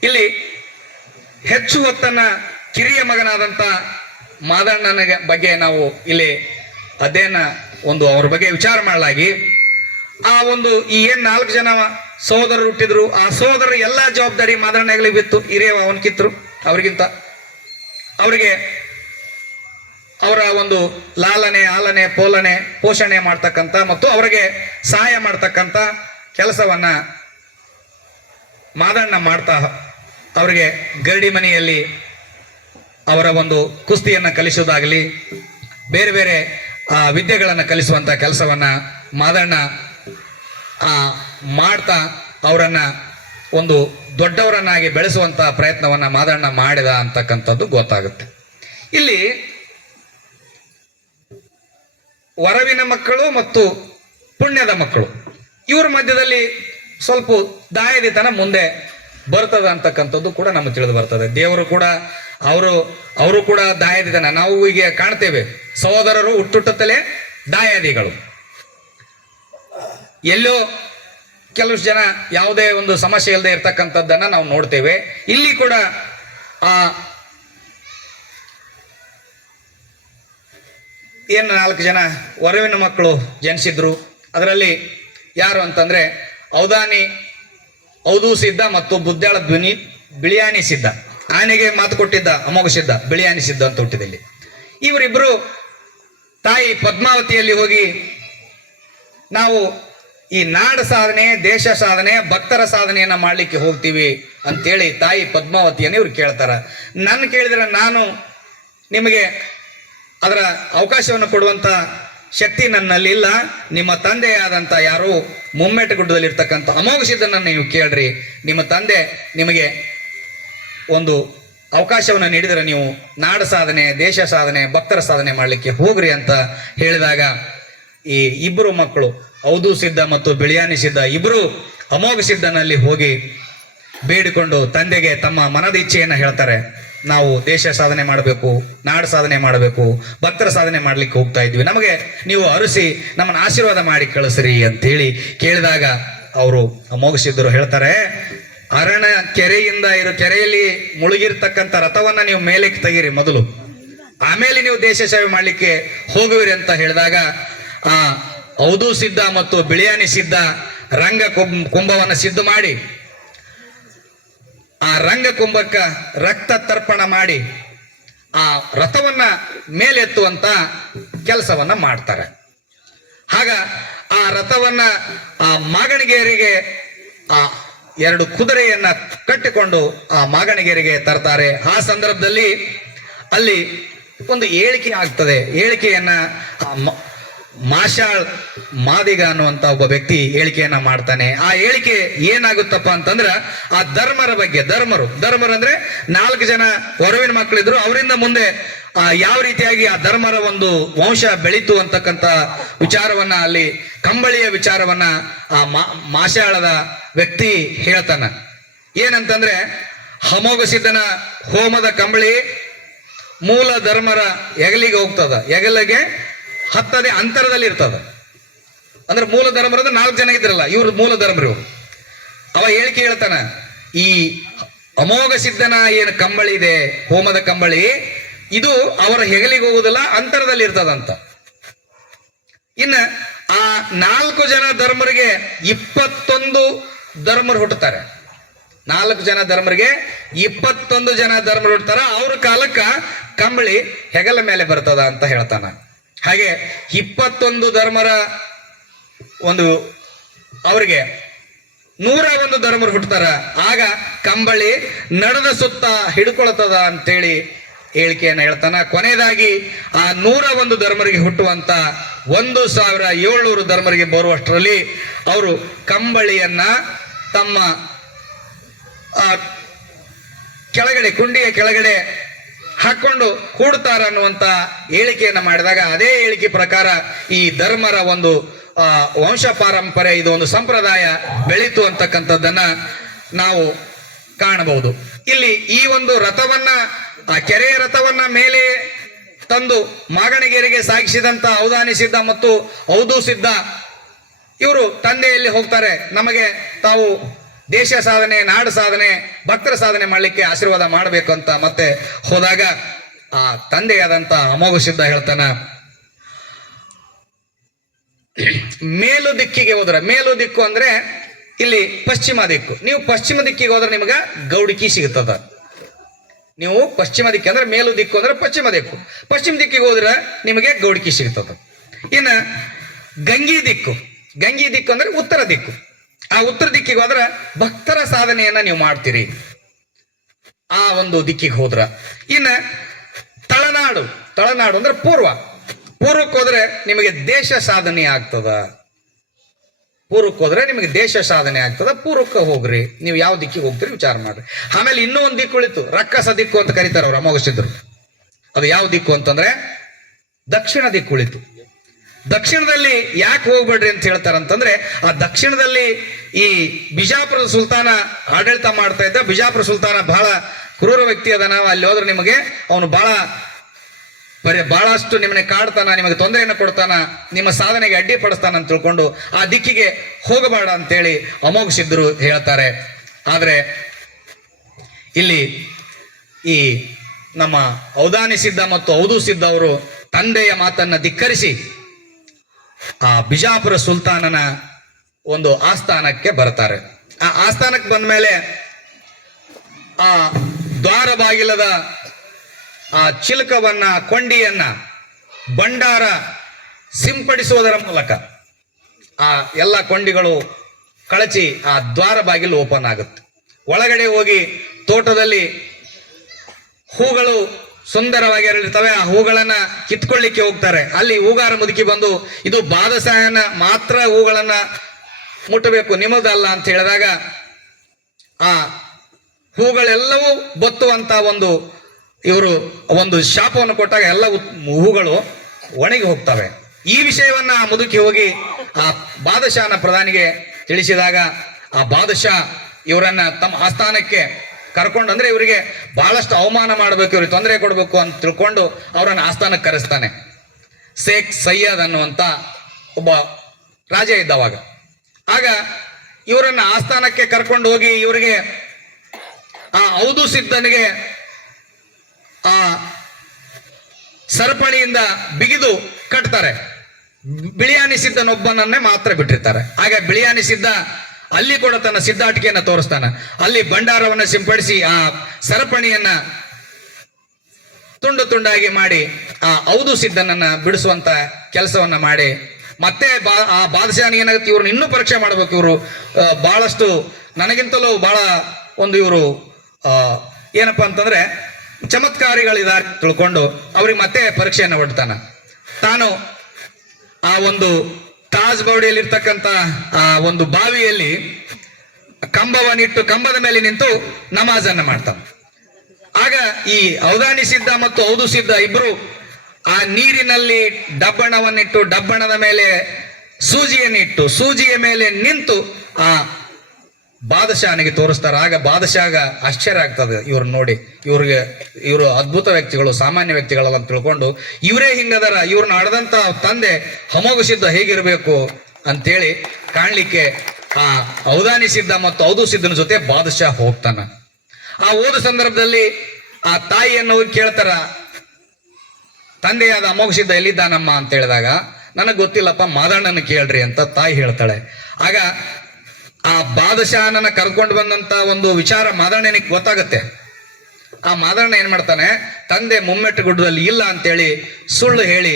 ಇಲ್ಲಿ ಹೆಚ್ಚು ಹೊತ್ತನ್ನ ಕಿರಿಯ ಮಗನಾದಂತ ಮಾದಣ್ಣನ ಬಗ್ಗೆ ನಾವು ಇಲ್ಲಿ ಅಧ್ಯಯನ ಅವ್ರ ಬಗ್ಗೆ ವಿಚಾರ ಮಾಡಲಾಗಿ ಆ ಒಂದು ಈ ಏನ್ 4 ಜನ ಸಹೋದರರು ಹುಟ್ಟಿದ್ರು, ಆ ಸಹೋದರರ ಎಲ್ಲಾ ಜವಾಬ್ದಾರಿ ಮಾದಣ್ಣಗಳಿಗೆ ಬಿತ್ತು. ಹಿರಿಯವ ಅವನ್ ಕಿತ್ರು, ಅವ್ರಿಗಿಂತ ಅವರಿಗೆ ಅವರ ಒಂದು ಲಾಲನೆ ಆಲನೆ ಪೋಷಣೆ ಮಾಡ್ತಕ್ಕಂಥ ಮತ್ತು ಅವರಿಗೆ ಸಹಾಯ ಮಾಡ್ತಕ್ಕಂಥ ಕೆಲಸವನ್ನ ಮಾದಣ್ಣ ಮಾಡ್ತಾ ಅವರಿಗೆ ಗರಡಿ ಮನೆಯಲ್ಲಿ ಅವರ ಒಂದು ಕುಸ್ತಿಯನ್ನು ಕಲಿಸುವುದಾಗಲಿ ಬೇರೆ ಬೇರೆ ವಿದ್ಯೆಗಳನ್ನು ಕಲಿಸುವಂಥ ಕೆಲಸವನ್ನ ಮಾದಣ್ಣ ಮಾಡ್ತಾ ಅವರನ್ನ ಒಂದು ದೊಡ್ಡವರನ್ನಾಗಿ ಬೆಳೆಸುವಂತ ಪ್ರಯತ್ನವನ್ನ ಮಾದಣ್ಣ ಮಾಡಿದ ಅಂತಕ್ಕಂಥದ್ದು ಗೊತ್ತಾಗುತ್ತೆ. ಇಲ್ಲಿ ವರವಿನ ಮಕ್ಕಳು ಮತ್ತು ಪುಣ್ಯದ ಮಕ್ಕಳು ಇವ್ರ ಮಧ್ಯದಲ್ಲಿ ಸ್ವಲ್ಪ ದಾಯದಿತನ ಮುಂದೆ ಬರ್ತದ ಅಂತಕ್ಕಂಥದ್ದು ಕೂಡ ನಮಗೆ ತಿಳಿದು ಬರ್ತದೆ. ದೇವರು ಕೂಡ ಅವರು ಕೂಡ ದಾಯಾದಿತನ ನಾವು ಈಗ ಕಾಣ್ತೇವೆ. ಸಹೋದರರು ಹುಟ್ಟುಟ್ಟತಲೇ ದಾಯಾದಿಗಳು. ಎಲ್ಲೋ ಕೆಲವು ಜನ ಯಾವುದೇ ಒಂದು ಸಮಸ್ಯೆ ಇಲ್ಲದೆ ಇರ್ತಕ್ಕಂಥದ್ದನ್ನ ನಾವು ನೋಡ್ತೇವೆ. ಇಲ್ಲಿ ಕೂಡ ಏನು 4 ಜನ ವರವಿನ ಮಕ್ಕಳು ಜನಿಸಿದ್ರು. ಅದರಲ್ಲಿ ಯಾರು ಅಂತಂದ್ರೆ ಔದು ಸಿದ್ಧ ಮತ್ತು ಬುದ್ಧಾಳ ಬಿಳಿಯಾನಿ ಸಿದ್ಧ. ಆನೆಗೆ ಮಾತು ಕೊಟ್ಟಿದ್ದ ಅಮೋಘ ಸಿದ್ಧ, ಬಿಳಿಯಾನಿ ಸಿದ್ಧ ಅಂತ ಹುಟ್ಟಿದಲ್ಲಿ. ಇವರಿಬ್ರು ತಾಯಿ ಪದ್ಮಾವತಿಯಲ್ಲಿ ಹೋಗಿ ನಾವು ಈ ನಾಡ ಸಾಧನೆ, ದೇಶ ಸಾಧನೆ, ಭಕ್ತರ ಸಾಧನೆಯನ್ನ ಮಾಡ್ಲಿಕ್ಕೆ ಹೋಗ್ತೀವಿ ಅಂತೇಳಿ ತಾಯಿ ಪದ್ಮಾವತಿಯನ್ನು ಇವ್ರು ಕೇಳ್ತಾರ. ನನ್ನ ಕೇಳಿದ್ರೆ ನಾನು ನಿಮಗೆ ಅದರ ಅವಕಾಶವನ್ನು ಕೊಡುವಂತ ಶಕ್ತಿ ನನ್ನಲ್ಲಿ ಇಲ್ಲ. ನಿಮ್ಮ ತಂದೆಯಾದಂಥ ಯಾರು ಮುಮ್ಮೆಟ್ಟಗುಡ್ಡದಲ್ಲಿರ್ತಕ್ಕಂಥ ಅಮೋಘ ಸಿದ್ಧನನ್ನು ನೀವು ಕೇಳ್ರಿ. ನಿಮ್ಮ ತಂದೆ ನಿಮಗೆ ಒಂದು ಅವಕಾಶವನ್ನು ನೀಡಿದರೆ ನೀವು ನಾಡ ಸಾಧನೆ, ದೇಶ ಸಾಧನೆ, ಭಕ್ತರ ಸಾಧನೆ ಮಾಡಲಿಕ್ಕೆ ಹೋಗ್ರಿ ಅಂತ ಹೇಳಿದಾಗ ಈ ಇಬ್ಬರು ಮಕ್ಕಳು ಔದು ಸಿದ್ಧ ಮತ್ತು ಬಿಳಿಯಾನಿ ಸಿದ್ಧ ಇಬ್ಬರು ಅಮೋಘ ಸಿದ್ಧನಲ್ಲಿ ಹೋಗಿ ಬೇಡಿಕೊಂಡು ತಂದೆಗೆ ತಮ್ಮ ಮನದ ಇಚ್ಛೆಯನ್ನು ಹೇಳ್ತಾರೆ. ನಾವು ದೇಶ ಸಾಧನೆ ಮಾಡಬೇಕು, ನಾಡು ಸಾಧನೆ ಮಾಡಬೇಕು, ಭಕ್ತರ ಸಾಧನೆ ಮಾಡ್ಲಿಕ್ಕೆ ಹೋಗ್ತಾ ಇದ್ವಿ, ನಮಗೆ ನೀವು ಅರಸಿ ನಮ್ಮನ್ನು ಆಶೀರ್ವಾದ ಮಾಡಿ ಕಳಿಸ್ರಿ ಅಂತೇಳಿ ಕೇಳಿದಾಗ ಅವರು ಅಮೋಘ ಸಿದ್ಧರು ಹೇಳ್ತಾರೆ, ಅರಣ ಕೆರೆಯಿಂದ ಕೆರೆಯಲ್ಲಿ ಮುಳುಗಿರ್ತಕ್ಕಂಥ ರಥವನ್ನ ನೀವು ಮೇಲಕ್ಕೆ ತೆಗೀರಿ ಮೊದಲು, ಆಮೇಲೆ ನೀವು ದೇಶ ಸೇವೆ ಮಾಡ್ಲಿಕ್ಕೆ ಹೋಗುವಿರಿ ಅಂತ ಹೇಳಿದಾಗ ಆ ಔದು ಸಿದ್ಧ ಮತ್ತು ಬಿಳಿಯಾನಿ ಸಿದ್ಧ ರಂಗ ಕುಂಭವನ್ನ ಸಿದ್ಧ ಮಾಡಿ ಆ ರಂಗ ಕುಂಭಕ್ಕ ರಕ್ತ ತರ್ಪಣ ಮಾಡಿ ಆ ರಥವನ್ನ ಮೇಲೆತ್ತುವಂತ ಕೆಲಸವನ್ನ ಮಾಡ್ತಾರೆ. ಆಗ ಆ ರಥವನ್ನ ಆ ಮಾಗಣಿಗೆಯರಿಗೆ ಆ 2 ಕುದುರೆಯನ್ನ ಕಟ್ಟಿಕೊಂಡು ಆ ಮಾಗಣಿಗೆಯರಿಗೆ ತರ್ತಾರೆ. ಆ ಸಂದರ್ಭದಲ್ಲಿ ಅಲ್ಲಿ ಒಂದು ಏಳಿಕೆ ಆಗ್ತದೆ. ಏಳಿಕೆಯನ್ನ ಮಾಶಾಳ್ ಮಾದಿಗ ಅನ್ನುವಂತ ಒಬ್ಬ ವ್ಯಕ್ತಿ ಹೇಳಿಕೆಯನ್ನ ಮಾಡ್ತಾನೆ. ಆ ಹೇಳಿಕೆ ಏನಾಗುತ್ತಪ್ಪ ಅಂತಂದ್ರ ಆ ಧರ್ಮರ ಬಗ್ಗೆ, ಧರ್ಮರು ಅಂದ್ರೆ 4 ಜನ ಹೊರವಿನ ಮಕ್ಕಳಿದ್ರು, ಅವರಿಂದ ಮುಂದೆ ಯಾವ ರೀತಿಯಾಗಿ ಆ ಧರ್ಮರ ಒಂದು ವಂಶ ಬೆಳೀತು ಅಂತಕ್ಕಂಥ ವಿಚಾರವನ್ನ ಅಲ್ಲಿ ಕಂಬಳಿಯ ವಿಚಾರವನ್ನ ಆ ಮಾಶಾಳದ ವ್ಯಕ್ತಿ ಹೇಳ್ತಾನ. ಏನಂತಂದ್ರೆ ಅಮೋಘ ಸಿದ್ಧನ ಹೋಮದ ಕಂಬಳಿ ಮೂಲ ಧರ್ಮರ ಹೆಗಲಿಗೆ ಹೋಗ್ತದ, ಹೆಗಲಿಗೆ ಹತ್ತದೆ ಅಂತರದಲ್ಲಿ ಇರ್ತದ. ಅಂದ್ರೆ ಮೂಲ ಧರ್ಮರದ 4 ಜನ ಇದ್ರಲ್ಲ, ಇವ್ರು ಮೂಲ ಧರ್ಮರು. ಅವ ಹೇಳಿಕೆ ಹೇಳ್ತಾನ, ಈ ಅಮೋಘ ಸಿದ್ಧನ ಏನು ಕಂಬಳಿ ಇದೆ, ಹೋಮದ ಕಂಬಳಿ, ಇದು ಅವರ ಹೆಗಲಿಗೆ ಹೋಗುದಿಲ್ಲ, ಅಂತರದಲ್ಲಿ ಇರ್ತದಂತ. ಇನ್ನ ಆ 4 ಜನ ಧರ್ಮರಿಗೆ 21 ಧರ್ಮರು ಹುಟ್ಟುತ್ತಾರೆ. 4 ಜನ ಧರ್ಮರಿಗೆ 21 ಜನ ಧರ್ಮರು ಹುಟ್ಟುತ್ತಾರ. ಅವ್ರ ಕಾಲಕ್ಕ ಕಂಬಳಿ ಹೆಗಲ ಮೇಲೆ ಬರ್ತದ ಅಂತ ಹೇಳ್ತಾನ. ಹಾಗೆ 21 ಧರ್ಮರ ಒಂದು ಅವರಿಗೆ 101 ಧರ್ಮರು ಹುಟ್ಟುತ್ತಾರ. ಆಗ ಕಂಬಳಿ ನಡೆದ ಸುತ್ತ ಹಿಡ್ಕೊಳ್ತದ ಅಂತೇಳಿ ಹೇಳಿಕೆಯನ್ನು ಹೇಳ್ತಾನ. ಕೊನೆಯದಾಗಿ ಆ 101 ಧರ್ಮರಿಗೆ ಹುಟ್ಟುವಂತ 1700 ಧರ್ಮರಿಗೆ ಬರುವಷ್ಟರಲ್ಲಿ ಅವರು ಕಂಬಳಿಯನ್ನ ತಮ್ಮ ಕೆಳಗಡೆ, ಕುಂಡಿಯ ಕೆಳಗಡೆ ಹಾಕೊಂಡು ಕೂಡ್ತಾರ ಅನ್ನುವಂತ ಹೇಳಿಕೆಯನ್ನ ಮಾಡಿದಾಗ, ಅದೇ ಹೇಳಿಕೆ ಪ್ರಕಾರ ಈ ಧರ್ಮರ ಒಂದು ವಂಶ ಪಾರಂಪರೆ, ಇದು ಒಂದು ಸಂಪ್ರದಾಯ ಬೆಳೀತು ಅಂತಕ್ಕಂಥದ್ದನ್ನ ನಾವು ಕಾಣಬಹುದು. ಇಲ್ಲಿ ಈ ಒಂದು ರಥವನ್ನ, ಆ ಕೆರೆಯ ರಥವನ್ನ ಮೇಲೆ ತಂದು ಮಾಗಣಿಗೆರೆಗೆ ಸಾಗಿಸಿದಂತ ಔದಾನಿ ಸಿದ್ಧ ಮತ್ತು ಔದು ಸಿದ್ಧ ಇವರು ತಂದೆಯಲ್ಲಿ ಹೋಗ್ತಾರೆ. ನಮಗೆ ತಾವು ದೇಶ ಸಾಧನೆ, ನಾಡು ಸಾಧನೆ, ಭಕ್ತರ ಸಾಧನೆ ಮಾಡಲಿಕ್ಕೆ ಆಶೀರ್ವಾದ ಮಾಡಬೇಕು ಅಂತ ಮತ್ತೆ ಹೋದಾಗ ಆ ತಂದೆಯಾದಂತ ಅಮೋಘ ಸಿದ್ಧ ಹೇಳ್ತಾನ, ಮೇಲು ದಿಕ್ಕಿಗೆ ಹೋದ್ರೆ, ಮೇಲು ದಿಕ್ಕು ಅಂದ್ರೆ ಇಲ್ಲಿ ಪಶ್ಚಿಮ ದಿಕ್ಕು, ನೀವು ಪಶ್ಚಿಮ ದಿಕ್ಕಿಗೆ ಹೋದ್ರೆ ನಿಮಗೆ ಗೌಡಿಕಿ ಸಿಗುತ್ತದ. ನೀವು ಪಶ್ಚಿಮ ದಿಕ್ಕು ಅಂದ್ರೆ ಮೇಲು ದಿಕ್ಕು ಅಂದ್ರೆ ಪಶ್ಚಿಮ ದಿಕ್ಕು, ಪಶ್ಚಿಮ ದಿಕ್ಕಿಗೆ ಹೋದ್ರೆ ನಿಮಗೆ ಗೌಡಿಕಿ ಸಿಗುತ್ತದ. ಇನ್ನು ಗಂಗಿ ದಿಕ್ಕು ಅಂದ್ರೆ ಉತ್ತರ ದಿಕ್ಕು. ಆ ಉತ್ತರ ದಿಕ್ಕಿಗೆ ಹೋದ್ರೆ ಭಕ್ತರ ಸಾಧನೆಯನ್ನ ನೀವು ಮಾಡ್ತೀರಿ, ಆ ಒಂದು ದಿಕ್ಕಿಗೆ ಹೋದ್ರ. ಇನ್ನ ತಳನಾಡು ಅಂದ್ರೆ ಪೂರ್ವಕ್ಕೆ ಹೋದ್ರೆ ನಿಮಗೆ ದೇಶ ಸಾಧನೆ ಆಗ್ತದ. ಪೂರ್ವಕ್ಕೆ ಹೋಗ್ರಿ, ನೀವು ಯಾವ ದಿಕ್ಕಿಗೆ ಹೋಗ್ತೀರಿ ವಿಚಾರ ಮಾಡ್ರಿ. ಆಮೇಲೆ ಇನ್ನೂ ಒಂದು ದಿಕ್ಕು ಉಳಿತು, ರಕ್ಕಸ ದಿಕ್ಕು ಅಂತ ಕರೀತಾರೆ ಅವ್ರು ಅಮೋಘ ಸಿದ್ಧರು. ಅದು ಯಾವ ದಿಕ್ಕು ಅಂತಂದ್ರೆ ದಕ್ಷಿಣ ದಿಕ್ಕು ಉಳಿತು. ದಕ್ಷಿಣದಲ್ಲಿ ಯಾಕೆ ಹೋಗ್ಬೇಡ್ರಿ ಅಂತ ಹೇಳ್ತಾರಂತಂದ್ರೆ, ಆ ದಕ್ಷಿಣದಲ್ಲಿ ಈ ಬಿಜಾಪುರದ ಸುಲ್ತಾನ ಆಡಳಿತ ಮಾಡ್ತಾ ಇದ್ದ. ಬಿಜಾಪುರ ಸುಲ್ತಾನ ಬಹಳ ಕ್ರೂರ ವ್ಯಕ್ತಿ ಅದ. ನಾವು ಅಲ್ಲಿ ಹೋದ್ರೆ ನಿಮಗೆ ಅವನು ಬಹಳಷ್ಟು ನಿಮ್ಮನ್ನ ಕಾಡ್ತಾನ, ನಿಮಗೆ ತೊಂದರೆಯನ್ನು ಕೊಡ್ತಾನ, ನಿಮ್ಮ ಸಾಧನೆಗೆ ಅಡ್ಡಿಪಡಿಸ್ತಾನ ಅಂತ ತಿಳ್ಕೊಂಡು ಆ ದಿಕ್ಕಿಗೆ ಹೋಗಬೇಡ ಅಂತೇಳಿ ಅಮೋಘ ಸಿದ್ಧರು ಹೇಳ್ತಾರೆ. ಆದ್ರೆ ಇಲ್ಲಿ ಈ ನಮ್ಮ ಔದಾನಿ ಸಿದ್ಧ ಮತ್ತು ಔದು ಸಿದ್ಧ ಅವರು ತಂದೆಯ ಮಾತನ್ನ ಧಿಕ್ಕರಿಸಿ ಆ ಬಿಜಾಪುರ ಸುಲ್ತಾನನ ಒಂದು ಆಸ್ಥಾನಕ್ಕೆ ಬರ್ತಾರೆ. ಆ ಆಸ್ಥಾನಕ್ಕೆ ಬಂದ ಮೇಲೆ ಆ ದ್ವಾರ ಬಾಗಿಲದ ಆ ಚಿಲಕವನ್ನ, ಕೊಂಡಿಯನ್ನ ಭಂಡಾರ ಸಿಂಪಡಿಸುವುದರ ಮೂಲಕ ಆ ಎಲ್ಲ ಕೊಂಡಿಗಳು ಕಳಚಿ ಆ ದ್ವಾರ ಬಾಗಿಲು ಓಪನ್ ಆಗುತ್ತೆ. ಒಳಗಡೆ ಹೋಗಿ ತೋಟದಲ್ಲಿ ಹೂಗಳು ಸುಂದರವಾಗಿ ಅರಳಿರ್ತವೆ. ಆ ಹೂಗಳನ್ನ ಕಿತ್ಕೊಳ್ಳಿಕ್ಕೆ ಹೋಗ್ತಾರೆ. ಅಲ್ಲಿ ಹೂಗಾರ ಮುದುಕಿ ಬಂದು ಇದು ಬಾದಶಾಹನ ಮಾತ್ರ ಹೂಗಳನ್ನ ಮುಟ್ಟಬೇಕು, ನಿಮ್ಮದಲ್ಲ ಅಂತ ಹೇಳಿದಾಗ ಆ ಹೂಗಳೆಲ್ಲವೂ ಬತ್ತುವಂತ ಇವರು ಒಂದು ಶಾಪವನ್ನು ಕೊಟ್ಟಾಗ ಎಲ್ಲ ಹೂಗಳು ಒಣಗಿ ಹೋಗ್ತವೆ. ಈ ವಿಷಯವನ್ನ ಆ ಮುದುಕಿ ಹೋಗಿ ಆ ಬಾದಶಾಹನ ಪ್ರಧಾನಿಗೆ ತಿಳಿಸಿದಾಗ ಆ ಬಾದಶಾ ಇವರನ್ನ ತಮ್ಮ ಆಸ್ಥಾನಕ್ಕೆ ಕರ್ಕೊಂಡು, ಅಂದ್ರೆ ಇವರಿಗೆ ಬಹಳಷ್ಟು ಅವಮಾನ ಮಾಡಬೇಕು, ಇವ್ರಿಗೆ ತೊಂದರೆ ಕೊಡಬೇಕು ಅಂತ ತಿಳ್ಕೊಂಡು ಅವರನ್ನ ಆಸ್ಥಾನಕ್ಕೆ ಕರೆಸ್ತಾನೆ. ಶೇಖ್ ಸೈಯದ್ ಅನ್ನುವಂತ ಒಬ್ಬ ರಾಜ ಇದ್ದವಾಗ. ಆಗ ಇವರನ್ನ ಆಸ್ಥಾನಕ್ಕೆ ಕರ್ಕೊಂಡು ಹೋಗಿ ಇವರಿಗೆ ಆ ಔದು ಸಿದ್ಧನಿಗೆ ಆ ಸರಪಣಿಯಿಂದ ಬಿಗಿದು ಕಟ್ತಾರೆ. ಬಿಳಿಯಾನಿ ಸಿದ್ಧನೊಬ್ಬನನ್ನೇ ಮಾತ್ರ ಬಿಟ್ಟಿರ್ತಾರೆ. ಆಗ ಬಿಳಿಯಾನಿ ಸಿದ್ಧ ಅಲ್ಲಿ ಕೂಡ ತನ್ನ ಸಿದ್ಧಾಟಿಕೆಯನ್ನ ತೋರಿಸ್ತಾನೆ. ಅಲ್ಲಿ ಭಂಡಾರವನ್ನ ಸಿಂಪಡಿಸಿ ಆ ಸರಪಣಿಯನ್ನ ತುಂಡು ತುಂಡಾಗಿ ಮಾಡಿ ಆ ಔದು ಸಿದ್ಧನನ್ನ ಬಿಡಿಸುವಂತ ಕೆಲಸವನ್ನ ಮಾಡಿ ಮತ್ತೆ ಆ ಬಾದಶಾಹನ ಏನಾಗುತ್ತೆ, ಇವ್ರನ್ನ ಇನ್ನೂ ಪರೀಕ್ಷೆ ಮಾಡ್ಬೇಕು. ಇವರು ಬಹಳಷ್ಟು ನನಗಿಂತಲೂ ಬಹಳ ಇವರು ಏನಪ್ಪಾ ಅಂತಂದ್ರೆ ಚಮತ್ಕಾರಿಗಳಿದ್ದಾರೆ ತಿಳ್ಕೊಂಡು ಅವ್ರಿಗೆ ಮತ್ತೆ ಪರೀಕ್ಷೆಯನ್ನು ಒಡ್ತಾನ. ತಾನು ಆ ತಾಜ್ ಬೌಡಿಯಲ್ಲಿರ್ತಕ್ಕಂಥ ಆ ಬಾವಿಯಲ್ಲಿ ಕಂಬವನ್ನಿಟ್ಟು ಕಂಬದ ಮೇಲೆ ನಿಂತು ನಮಾಜನ್ನ ಮಾಡ್ತಾನೆ. ಆಗ ಈ ಔದಾನಿ ಸಿದ್ಧ ಮತ್ತು ಔದು ಸಿದ್ಧ ಇಬ್ರು ಆ ನೀರಿನಲ್ಲಿ ಡಬ್ಬಣವನ್ನಿಟ್ಟು ಡಬ್ಬಣದ ಮೇಲೆ ಸೂಜಿಯನ್ನಿಟ್ಟು ಸೂಜಿಯ ಮೇಲೆ ನಿಂತು ಆ ಬಾದಶಾಹನಿಗೆ ತೋರಿಸ್ತಾರೆ. ಆಗ ಬಾದಶಾಹ ಆಶ್ಚರ್ಯ ಆಗ್ತದೆ ಇವ್ರನ್ನ ನೋಡಿ. ಇವರು ಅದ್ಭುತ ವ್ಯಕ್ತಿಗಳು, ಸಾಮಾನ್ಯ ವ್ಯಕ್ತಿಗಳಲ್ಲ ಅಂತ ತಿಳ್ಕೊಂಡು ಇವರೇ ಹಿಂಗದಾರ, ಇವ್ರನ್ನ ಆಡದಂತ ತಂದೆ ಅಮೋಘ ಸಿದ್ಧ ಹೇಗಿರ್ಬೇಕು ಅಂತೇಳಿ ಕಾಣ್ಲಿಕ್ಕೆ ಆ ಔದಾನಿ ಸಿದ್ಧ ಮತ್ತು ಔದು ಸಿದ್ಧನ ಜೊತೆ ಬಾದಶಾಹ ಹೋಗ್ತಾನ. ಆ ಓದ ಸಂದರ್ಭದಲ್ಲಿ ಆ ತಾಯಿಯನ್ನು ಹೋಗಿ ಕೇಳ್ತಾರ, ತಂದೆಯಾದ ಅಮೋಘ ಸಿದ್ಧ ಎಲ್ಲಿದ್ದಾನಮ್ಮ ಅಂತ ಹೇಳಿದಾಗ ನನಗೆ ಗೊತ್ತಿಲ್ಲಪ್ಪ, ಮಾದಣ್ಣನ ಕೇಳ್ರಿ ಅಂತ ತಾಯಿ ಹೇಳ್ತಾಳೆ. ಆಗ ಆ ಬಾದಶಾಹನನ್ನ ಕರ್ಕೊಂಡು ಬಂದಂತ ವಿಚಾರ ಮಾದಣ್ಣನಿಗೆ ಗೊತ್ತಾಗತ್ತೆ. ಆ ಮಾದಣ್ಣ ಏನ್ ಮಾಡ್ತಾನೆ, ತಂದೆ ಮುಮ್ಮೆಟ್ಟುಗುಡ್ಡದಲ್ಲಿ ಇಲ್ಲ ಅಂತೇಳಿ ಸುಳ್ಳು ಹೇಳಿ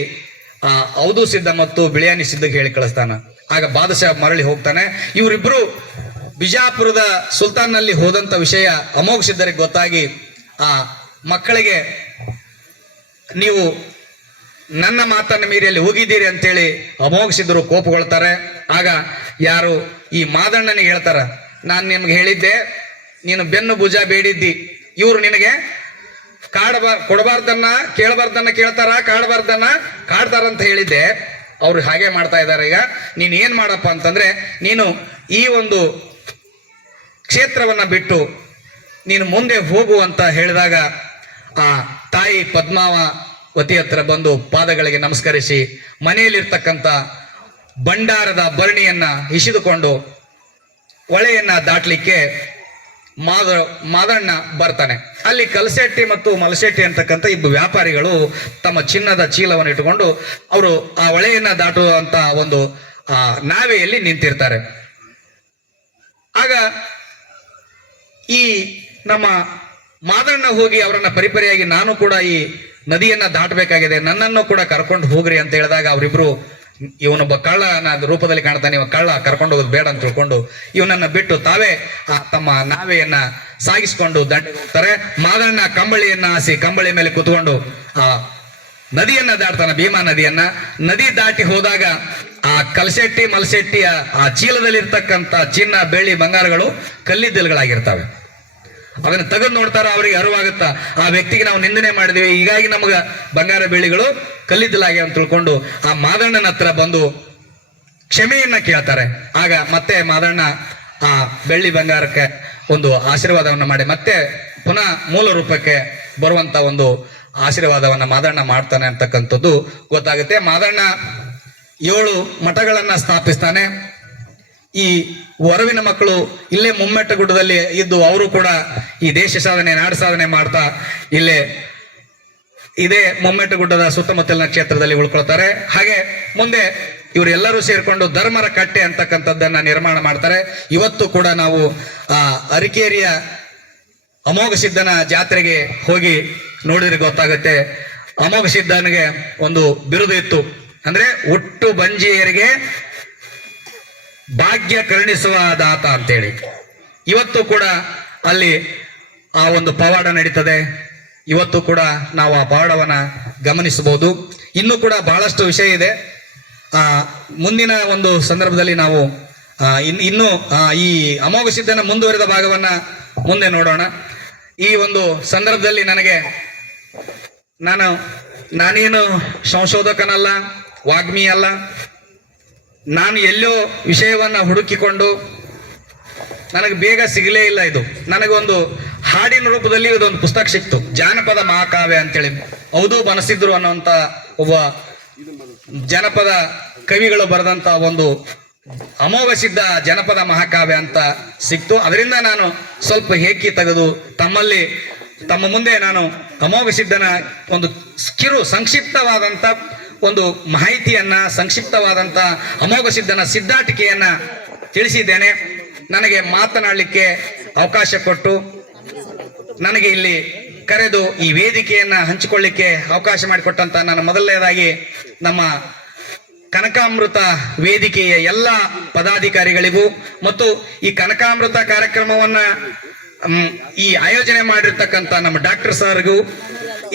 ಆ ಔದು ಸಿದ್ಧ ಮತ್ತು ಬಿಳಿಯಾನಿ ಸಿದ್ಧಗೆ ಹೇಳಿ ಕಳಿಸ್ತಾನ. ಆಗ ಬಾದಶಾಹ ಮರಳಿ ಹೋಗ್ತಾನೆ. ಇವರಿಬ್ರು ಬಿಜಾಪುರದ ಸುಲ್ತಾನ್ನಲ್ಲಿ ಹೋದಂತ ವಿಷಯ ಅಮೋಘ ಸಿದ್ಧರಿಗೆ ಗೊತ್ತಾಗಿ ಆ ಮಕ್ಕಳಿಗೆ ನೀವು ನನ್ನ ಮಾತನ್ನು ಮೀರಿ ಅಲ್ಲಿ ಹೋಗಿದ್ದೀರಿ ಅಂತೇಳಿ ಅಮೋಘ ಸಿದ್ಧರು ಕೋಪಗೊಳ್ತಾರೆ. ಆಗ ಯಾರು ಈ ಮಾದಣ್ಣನಿಗೆ ಹೇಳ್ತಾರ, ನಾನು ನಿಮ್ಗೆ ಹೇಳಿದ್ದೆ ನೀನು ಬೆನ್ನು ಭುಜ ಬೇಡಿದ್ದಿ, ಇವ್ರು ನಿನಗೆ ಕೊಡಬಾರ್ದನ್ನ ಕೇಳಬಾರ್ದನ್ನ ಕೇಳ್ತಾರ, ಕಾಡಬಾರ್ದನ್ನ ಕಾಡ್ತಾರಂತ ಹೇಳಿದ್ದೆ. ಅವ್ರು ಹಾಗೆ ಮಾಡ್ತಾ ಇದ್ದಾರೆ. ಈಗ ನೀನ್ ಏನ್ ಮಾಡಪ್ಪ ಅಂತಂದ್ರೆ, ನೀನು ಈ ಕ್ಷೇತ್ರವನ್ನ ಬಿಟ್ಟು ನೀನು ಮುಂದೆ ಹೋಗು ಅಂತ ಹೇಳಿದಾಗ ಆ ತಾಯಿ ಪದ್ಮಾವತಿ ಹತ್ರ ಬಂದು ಪಾದಗಳಿಗೆ ನಮಸ್ಕರಿಸಿ ಮನೆಯಲ್ಲಿರ್ತಕ್ಕಂಥ ಭಂಡಾರದ ಭರಣಿಯನ್ನ ಇಸಿದುಕೊಂಡು ಹೊಳೆಯನ್ನ ದಾಟ್ಲಿಕ್ಕೆ ಮಾದಣ್ಣ ಬರ್ತಾನೆ. ಅಲ್ಲಿ ಕಲಸೆಟ್ಟಿ ಮತ್ತು ಮಲಶೆಟ್ಟಿ ಅಂತಕ್ಕಂಥ ಇಬ್ಬರು ವ್ಯಾಪಾರಿಗಳು ತಮ್ಮ ಚಿನ್ನದ ಚೀಲವನ್ನು ಇಟ್ಟುಕೊಂಡು ಅವರು ಆ ಹೊಳೆಯನ್ನ ದಾಟುವಂತ ನಾವೆಯಲ್ಲಿ ನಿಂತಿರ್ತಾರೆ. ಆಗ ಈ ನಮ್ಮ ಮಾದಣ್ಣ ಹೋಗಿ ಅವರನ್ನ ಪರಿಪರಿಯಾಗಿ ನಾನು ಕೂಡ ಈ ನದಿಯನ್ನ ದಾಟಬೇಕಾಗಿದೆ, ನನ್ನನ್ನು ಕೂಡ ಕರ್ಕೊಂಡು ಹೋಗ್ರಿ ಅಂತ ಹೇಳಿದಾಗ ಅವರಿಬ್ರು ಇವನೊಬ್ಬ ಕಳ್ಳನ ರೂಪದಲ್ಲಿ ಕಾಣ್ತಾನೆ, ಇವ ಕಳ್ಳ, ಕರ್ಕೊಂಡು ಹೋಗೋದು ಬೇಡ ಅಂತ ತಿಳ್ಕೊಂಡು ಇವನನ್ನ ಬಿಟ್ಟು ತಾವೇ ಆ ತಮ್ಮ ನಾವೆಯನ್ನ ಸಾಗಿಸ್ಕೊಂಡು ದಂಡೆಗೆ ಹೋಗ್ತಾರೆ. ಮಾದಣ್ಣ ಕಂಬಳಿಯನ್ನ ಹಾಸಿ ಕಂಬಳಿ ಮೇಲೆ ಕುತ್ಕೊಂಡು ಆ ನದಿಯನ್ನ ದಾಟ್ತಾನ, ಭೀಮಾ ನದಿಯನ್ನ. ನದಿ ದಾಟಿ ಹೋದಾಗ ಆ ಕಲಸೆಟ್ಟಿ ಮಲಸೆಟ್ಟಿಯ ಆ ಚೀಲದಲ್ಲಿರ್ತಕ್ಕಂಥ ಚಿನ್ನ ಬೆಳ್ಳಿ ಬಂಗಾರಗಳು ಕಲ್ಲಿದ್ದಲುಗಳಾಗಿರ್ತವೆ. ಅದನ್ನ ತೆಗೆದು ನೋಡ್ತಾರ, ಅವ್ರಿಗೆ ಅರಿವಾಗುತ್ತಾ ಆ ವ್ಯಕ್ತಿಗೆ ನಾವು ನಿಂದನೆ ಮಾಡಿದ್ವಿ, ಹೀಗಾಗಿ ನಮಗ ಬಂಗಾರ ಬೆಳ್ಳಿಗಳು ಕಲ್ಲಿದ್ದಲಾಗಿ ಅಂತ ತಿಳ್ಕೊಂಡು ಆ ಮಾದಣ್ಣನ ಹತ್ರ ಬಂದು ಕ್ಷಮೆಯನ್ನ ಕೇಳ್ತಾರೆ. ಆಗ ಮತ್ತೆ ಮಾದಣ್ಣ ಆ ಬೆಳ್ಳಿ ಬಂಗಾರಕ್ಕೆ ಆಶೀರ್ವಾದವನ್ನ ಮಾಡಿ ಮತ್ತೆ ಪುನಃ ಮೂಲ ರೂಪಕ್ಕೆ ಬರುವಂತ ಆಶೀರ್ವಾದವನ್ನ ಮಾದಣ್ಣ ಮಾಡ್ತಾನೆ ಅಂತಕ್ಕಂಥದ್ದು ಗೊತ್ತಾಗುತ್ತೆ. ಮಾದಣ್ಣ 7 ಮಠಗಳನ್ನ ಸ್ಥಾಪಿಸ್ತಾನೆ. ಈ ವರವಿನ ಮಕ್ಕಳು ಇಲ್ಲೇ ಮುಮ್ಮೆಟ್ಟಗುಡ್ಡದಲ್ಲಿ ಇದ್ದು ಅವರು ಕೂಡ ಈ ದೇಶ ಸಾಧನೆ ನಾಡು ಸಾಧನೆ ಮಾಡ್ತಾ ಇದೇ ಮುಮ್ಮೆಟ್ಟಗುಡ್ಡದ ಸುತ್ತಮುತ್ತಲಿನ ಕ್ಷೇತ್ರದಲ್ಲಿ ಉಳ್ಕೊಳ್ತಾರೆ. ಹಾಗೆ ಮುಂದೆ ಇವರೆಲ್ಲರೂ ಸೇರ್ಕೊಂಡು ಧರ್ಮರ ಕಟ್ಟೆ ಅಂತಕ್ಕಂಥದ್ದನ್ನ ನಿರ್ಮಾಣ ಮಾಡ್ತಾರೆ. ಇವತ್ತು ಕೂಡ ನಾವು ಆ ಅರಿಕೇರಿಯ ಅಮೋಘ ಸಿದ್ಧನ ಜಾತ್ರೆಗೆ ಹೋಗಿ ನೋಡಿದ್ರೆ ಗೊತ್ತಾಗುತ್ತೆ. ಅಮೋಘ ಸಿದ್ಧನಿಗೆ ಒಂದು ಬಿರುದು ಇತ್ತು, ಅಂದ್ರೆ ಹುಟ್ಟು ಬಂಜಿಯರಿಗೆ ಭಾಗ್ಯ ಕರುಣಿಸುವ ದಾತ ಅಂತೇಳಿ. ಇವತ್ತು ಕೂಡ ಅಲ್ಲಿ ಆ ಒಂದು ಪವಾಡ ನಡೀತದೆ. ಇವತ್ತು ಕೂಡ ನಾವು ಆ ಪವಾಡವನ್ನ ಗಮನಿಸಬಹುದು. ಇನ್ನೂ ಕೂಡ ಬಹಳಷ್ಟು ವಿಷಯ ಇದೆ. ಮುಂದಿನ ಒಂದು ಸಂದರ್ಭದಲ್ಲಿ ನಾವು ಇನ್ನು ಈ ಅಮೋಘ ಸಿದ್ಧನ ಮುಂದುವರಿದ ಭಾಗವನ್ನ ಮುಂದೆ ನೋಡೋಣ. ಈ ಒಂದು ಸಂದರ್ಭದಲ್ಲಿ ನಾನೇನು ಸಂಶೋಧಕನಲ್ಲ, ವಾಗ್ಮಿ ಅಲ್ಲ. ನಾನು ಎಲ್ಲೋ ವಿಷಯವನ್ನ ಹುಡುಕಿಕೊಂಡು ನನಗೆ ಬೇಗ ಸಿಗಲೇ ಇಲ್ಲ. ಇದು ನನಗೊಂದು ಹಾಡಿನ ರೂಪದಲ್ಲಿ ಇದೊಂದು ಪುಸ್ತಕ ಸಿಕ್ತು, ಜಾನಪದ ಮಹಾಕಾವ್ಯ ಅಂತೇಳಿ. ಹೌದು ಬನಸಿದ್ರು ಅನ್ನುವಂಥ ಒಬ್ಬ ಜನಪದ ಕವಿಗಳು ಬರೆದಂತ ಒಂದು ಅಮೋಘ ಸಿದ್ಧ ಜನಪದ ಮಹಾಕಾವ್ಯ ಅಂತ ಸಿಕ್ತು. ಅದರಿಂದ ನಾನು ಸ್ವಲ್ಪ ಹೇಕಿ ತೆಗೆದು ತಮ್ಮ ಮುಂದೆ ನಾನು ಅಮೋಘ ಸಿದ್ಧನ ಒಂದು ಸಂಕ್ಷಿಪ್ತವಾದಂಥ ಒಂದು ಮಾಹಿತಿಯನ್ನ, ಸಂಕ್ಷಿಪ್ತವಾದಂಥ ಅಮೋಘ ಸಿದ್ಧನ ಸಿದ್ಧಾಟಿಕೆಯನ್ನ ತಿಳಿಸಿದ್ದೇನೆ. ನನಗೆ ಮಾತನಾಡಲಿಕ್ಕೆ ಅವಕಾಶ ಕೊಟ್ಟು ನನಗೆ ಇಲ್ಲಿ ಕರೆದು ಈ ವೇದಿಕೆಯನ್ನ ಹಂಚಿಕೊಳ್ಳಿಕ್ಕೆ ಅವಕಾಶ ಮಾಡಿಕೊಟ್ಟಂತ ನಾನು ಮೊದಲನೇದಾಗಿ ನಮ್ಮ ಕನಕಾಮೃತ ವೇದಿಕೆಯ ಎಲ್ಲ ಪದಾಧಿಕಾರಿಗಳಿಗೂ ಮತ್ತು ಈ ಕನಕಾಮೃತ ಕಾರ್ಯಕ್ರಮವನ್ನ ಈ ಆಯೋಜನೆ ಮಾಡಿರ್ತಕ್ಕಂಥ ನಮ್ಮ ಡಾಕ್ಟರ್ ಸರ್ಗೂ,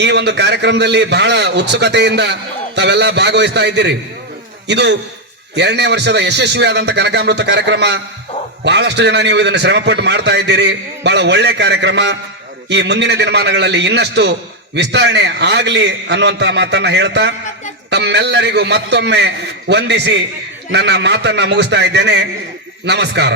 ಈ ಒಂದು ಕಾರ್ಯಕ್ರಮದಲ್ಲಿ ಬಹಳ ಉತ್ಸುಕತೆಯಿಂದ ತಾವೆಲ್ಲ ಭಾಗವಹಿಸ್ತಾ ಇದ್ದೀರಿ. ಇದು 2ನೇ ವರ್ಷದ ಯಶಸ್ವಿಯಾದಂಥ ಕನಕಾಮೃತ ಕಾರ್ಯಕ್ರಮ. ಬಹಳಷ್ಟು ಜನ ನೀವು ಇದನ್ನು ಶ್ರಮಪಟ್ಟು ಮಾಡ್ತಾ ಇದ್ದೀರಿ. ಬಹಳ ಒಳ್ಳೆ ಕಾರ್ಯಕ್ರಮ. ಈ ಮುಂದಿನ ದಿನಮಾನಗಳಲ್ಲಿ ಇನ್ನಷ್ಟು ವಿಸ್ತರಣೆ ಆಗಲಿ ಅನ್ನುವಂತ ಮಾತನ್ನ ಹೇಳ್ತಾ ತಮ್ಮೆಲ್ಲರಿಗೂ ಮತ್ತೊಮ್ಮೆ ವಂದಿಸಿ ನನ್ನ ಮಾತನ್ನ ಮುಗಿಸ್ತಾ ಇದ್ದೇನೆ. ನಮಸ್ಕಾರ.